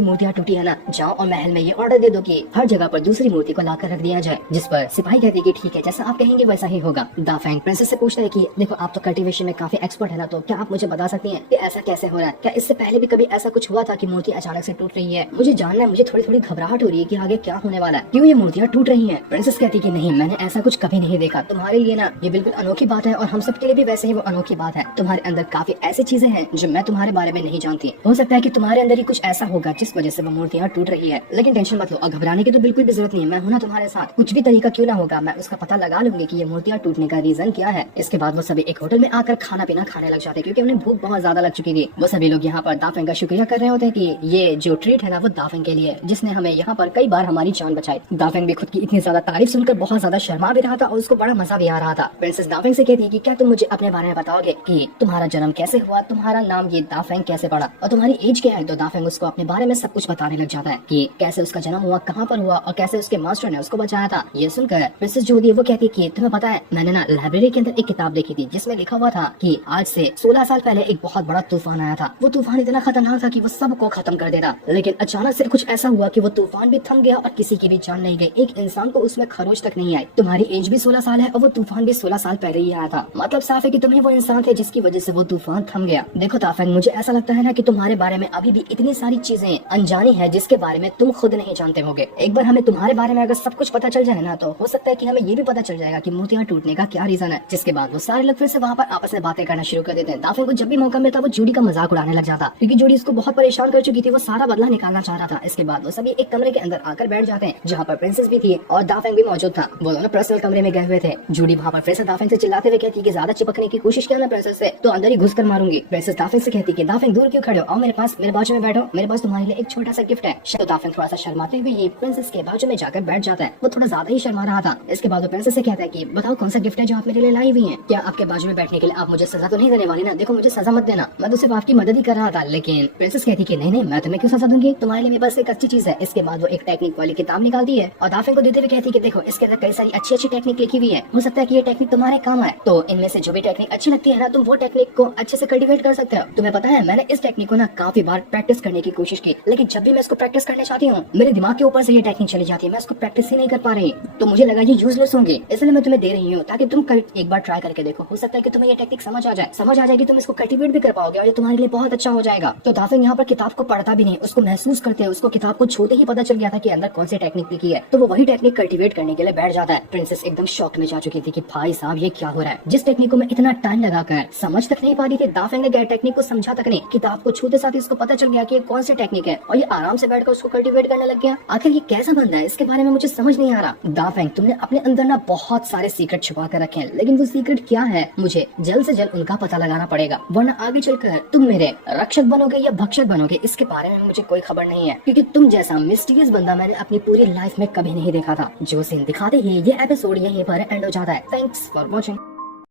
मूर्तियां टूटी है ना, जाओ और महल में ये ऑर्डर दे दो कि हर जगह पर दूसरी मूर्ति को लाकर रख दिया जाए। जिस पर सिपाही कहती है कि ठीक है, जैसा आप कहेंगे वैसा ही होगा। दाफेंग प्रिंसेस से पूछता है कि देखो आप तो कल्टीवेशन में काफी एक्सपर्ट है ना, तो क्या आप मुझे बता सकती हैं कि ऐसा कैसे हो रहा है? क्या इससे पहले भी कभी ऐसा कुछ हुआ था कि मूर्ति अचानक से टूट रही है? मुझे जानना है, मुझे थोड़ी थोड़ी घबराहट हो रही है कि आगे क्या होने वाला है, क्यों ये मूर्तियां टूट रही हैं। प्रिंसेस कहती कि नहीं, मैंने ऐसा कुछ कभी नहीं देखा। तुम्हारे लिए ना ये बिल्कुल अनोखी बात है और हम सब के लिए भी वैसे ही वो अनोखी बात है। तुम्हारे अंदर काफी ऐसी चीजें हैं जो मैं तुम्हारे बारे में नहीं जानती। हो सकता है कि तुम्हारे अंदर ही कुछ ऐसा होगा जिस वजह से वो मूर्तियां टूट रही है, लेकिन टेंशन मत लो और घबराने की तो बिल्कुल भी जरूरत नहीं है। मैं हूं ना तुम्हारे साथ। कुछ भी तरीका क्यों ना होगा, मैं उसका पता लगा लूंगी कि ये मूर्तियां टूटने का रीजन क्या है। इसके बाद वो सभी एक होटल में आकर खाना पीना खाने लग जाते क्योंकि उन्हें भूख बहुत ज्यादा लग चुकी थी। वो सभी लोग यहाँ पर दाफेंग का शुक्रिया कर रहे होते हैं कि ये जो ट्रीट है ना वो दाफेंग के लिए, जिसने हमें यहाँ पर कई बार हमारी जान बचाई। दाफेंग भी खुद की इतनी ज्यादा तारीफ सुनकर बहुत ज्यादा शर्मा भी रहा था और उसको बड़ा मजा भी आ रहा था। प्रिंसेस दाफेंग से कहती है कि क्या तुम मुझे अपने बारे में बताओगे कि तुम्हारा जन्म कैसे हुआ, तुम्हारा नाम ये दाफेंग कैसे पड़ा और तुम्हारी एज क्या है? तो दाफेंग उसको अपने बारे में सब कुछ बताने लग जाता है कि कैसे उसका जन्म हुआ, कहाँ पर हुआ और कैसे उसके मास्टर ने उसको बचाया था। ये सुनकर प्रिंसेस जो होती है वो कहती है कि तुम्हें पता है, मैंने ना लाइब्रेरी के अंदर एक किताब देखी थी जिसमें लिखा हुआ था कि आज से 16 साल पहले एक बहुत बड़ा तूफान आया था। वो तूफान इतना खतरनाक था कि वो सबको खत्म कर देता, लेकिन अचानक से कुछ ऐसा हुआ कि वो तूफान भी थम गया और किसी की भी जान नहीं गई। एक इंसान को उसमें खरोच तक नहीं आई। तुम्हारी एज भी 16 साल है और वो तूफान भी 16 साल पहले ही आया था। मतलब साफ है कि तुम ही वो इंसान थे जिसकी वजह से वो तूफान थम गया। देखो दाफेंग, मुझे ऐसा लगता है ना कि तुम्हारे बारे में अभी भी इतनी सारी चीजें अनजानी है जिसके बारे में तुम खुद नहीं जानते होगे। एक बार हमें तुम्हारे बारे में अगर सब कुछ पता चल जाए ना, तो हो सकता है कि हमें ये भी पता चल जाएगा कि मूर्तियां टूटने का क्या रीजन है। जिसके बाद वो सारे लोग फिर से वहाँ पर आपस में बातें करना शुरू कर देते हैं। दाफेंग को जब भी मौका मिलता वो जूडी का मजाक उड़ाने लग जाता क्योंकि जूडी उसको बहुत परेशान कर चुकी थी। वो सारा बदला निकालना चाह रहा था। इसके बाद वो सभी एक कमरे के अंदर आकर बैठ जाते हैं जहाँ पर प्रिंसेस भी थी और दाफेंग भी मौजूद था। वो दोनों पर्सनल कमरे में गए हुए थे। जूडी वहाँ पर फिर से दाफेंग से चिल्लाते हुए कहती कि ज्यादा चिपकने की कोशिश किया ना प्रिंसेस से तो अंदर ही घुस कर मारूंगी। प्रिंसेस दाफेंग से कहती कि दाफेंग दूर क्यों खड़े हो, आओ मेरे पास, मेरे बाजू में बैठो, मेरे पास तुम्हारे लिए एक छोटा सा गिफ्ट है। तो दाफेंग थोड़ा सा शर्माते हुए ही प्रिंसेस के बाजू में जाकर बैठ जाता है। वो थोड़ा ज्यादा ही शर्मा रहा था। इसके बाद वो प्रिंसेस से कहता है कि बताओ कौन सा गिफ्ट है जो आप मेरे लिए लाई हुई हैं? क्या आपके बाजू में बैठने के लिए आप मुझे सजा तो नहीं देने वाली ना? देखो मुझे सजा मत देना, मैं तो सिर्फ आपकी मदद ही कर रहा था। लेकिन प्रिंसेस कहती कि नहीं नहीं, मैं तुम्हें क्यों सजा दूंगी, तुम्हारे लिए मेरे पास एक अच्छी चीज है। इसके बाद वो एक टेक्निक वाली किताब निकालती है और दाफेंग को देते हुए कहती कि देखो इसके अंदर कई सारी अच्छी अच्छी टेक्निक लिखी हुई है, हो सकता है कि ये टेक्निक तुम्हारे काम आए। तो इनमें से जो भी टेक्निक अच्छी लगती है ना, तुम वो टेक्निक को अच्छे से कल्टीवेट कर सकते हो। तुम्हें पता है मैंने इस टेक्निक को ना काफी बार प्रैक्टिस करने की कोशिश की, लेकिन जब भी मैं इसको प्रैक्टिस करने चाहती हूँ मेरे दिमाग के ऊपर से ये टेक्निक चली जाती है, मैं इसको प्रैक्टिस ही नहीं कर पा रही। तो मुझे लगा ये यूजलेस होंगे, इसलिए मैं तुम्हें दे रही हूँ ताकि तुम एक बार ट्राई करके देखो। हो सकता है कि तुम्हें ये टेक्निक समझ आ जाएगी, तुम इसको कल्टीवेट भी कर पाओगे और ये तुम्हारे लिए बहुत अच्छा हो जाएगा। तो दाफेंग यहाँ पर किताब को पढ़ता भी नहीं, उसको महसूस करते हैं। उसको किताब को छूते ही पता चल गया था कि अंदर कौन सी टेक्निक लिखी है, तो वो वही टेक्निक कल्टीवेट करने के लिए बैठ जाता है। प्रिंसेस एकदम शॉक में जा चुकी थी कि भाई साहब ये क्या हो रहा है। जिस टेक्निक को मैं इतना टाइम लगाकर समझ तक नहीं पा रही थी, दाफेंग ने टेक्निक को समझा तक नहीं, किताब को छूते साथ ही उसको पता चल गया कि ये कौन सी टेक्निक है और ये आराम से बैठकर उसको कल्टीवेट करने लग गया। आखिर ये कैसा बंदा है, इसके बारे में मुझे समझ नहीं आ रहा। दाफेंग, तुमने अपने अंदर ना बहुत सारे सीक्रेट छुपा कर रखे हैं, लेकिन वो सीक्रेट क्या है मुझे जल्द से जल्द उनका पता लगाना पड़ेगा, वरना आगे चलकर तुम मेरे रक्षक बनोगे या भक्षक बनोगे इसके बारे में मुझे कोई खबर नहीं है, क्योंकि तुम जैसा मिस्टीरियस बंदा मैंने अपनी पूरी लाइफ में कभी नहीं देखा था। जो सीन दिखाते ही ये एपिसोड यहीं पर एंड हो जाता है। Thanks for watching.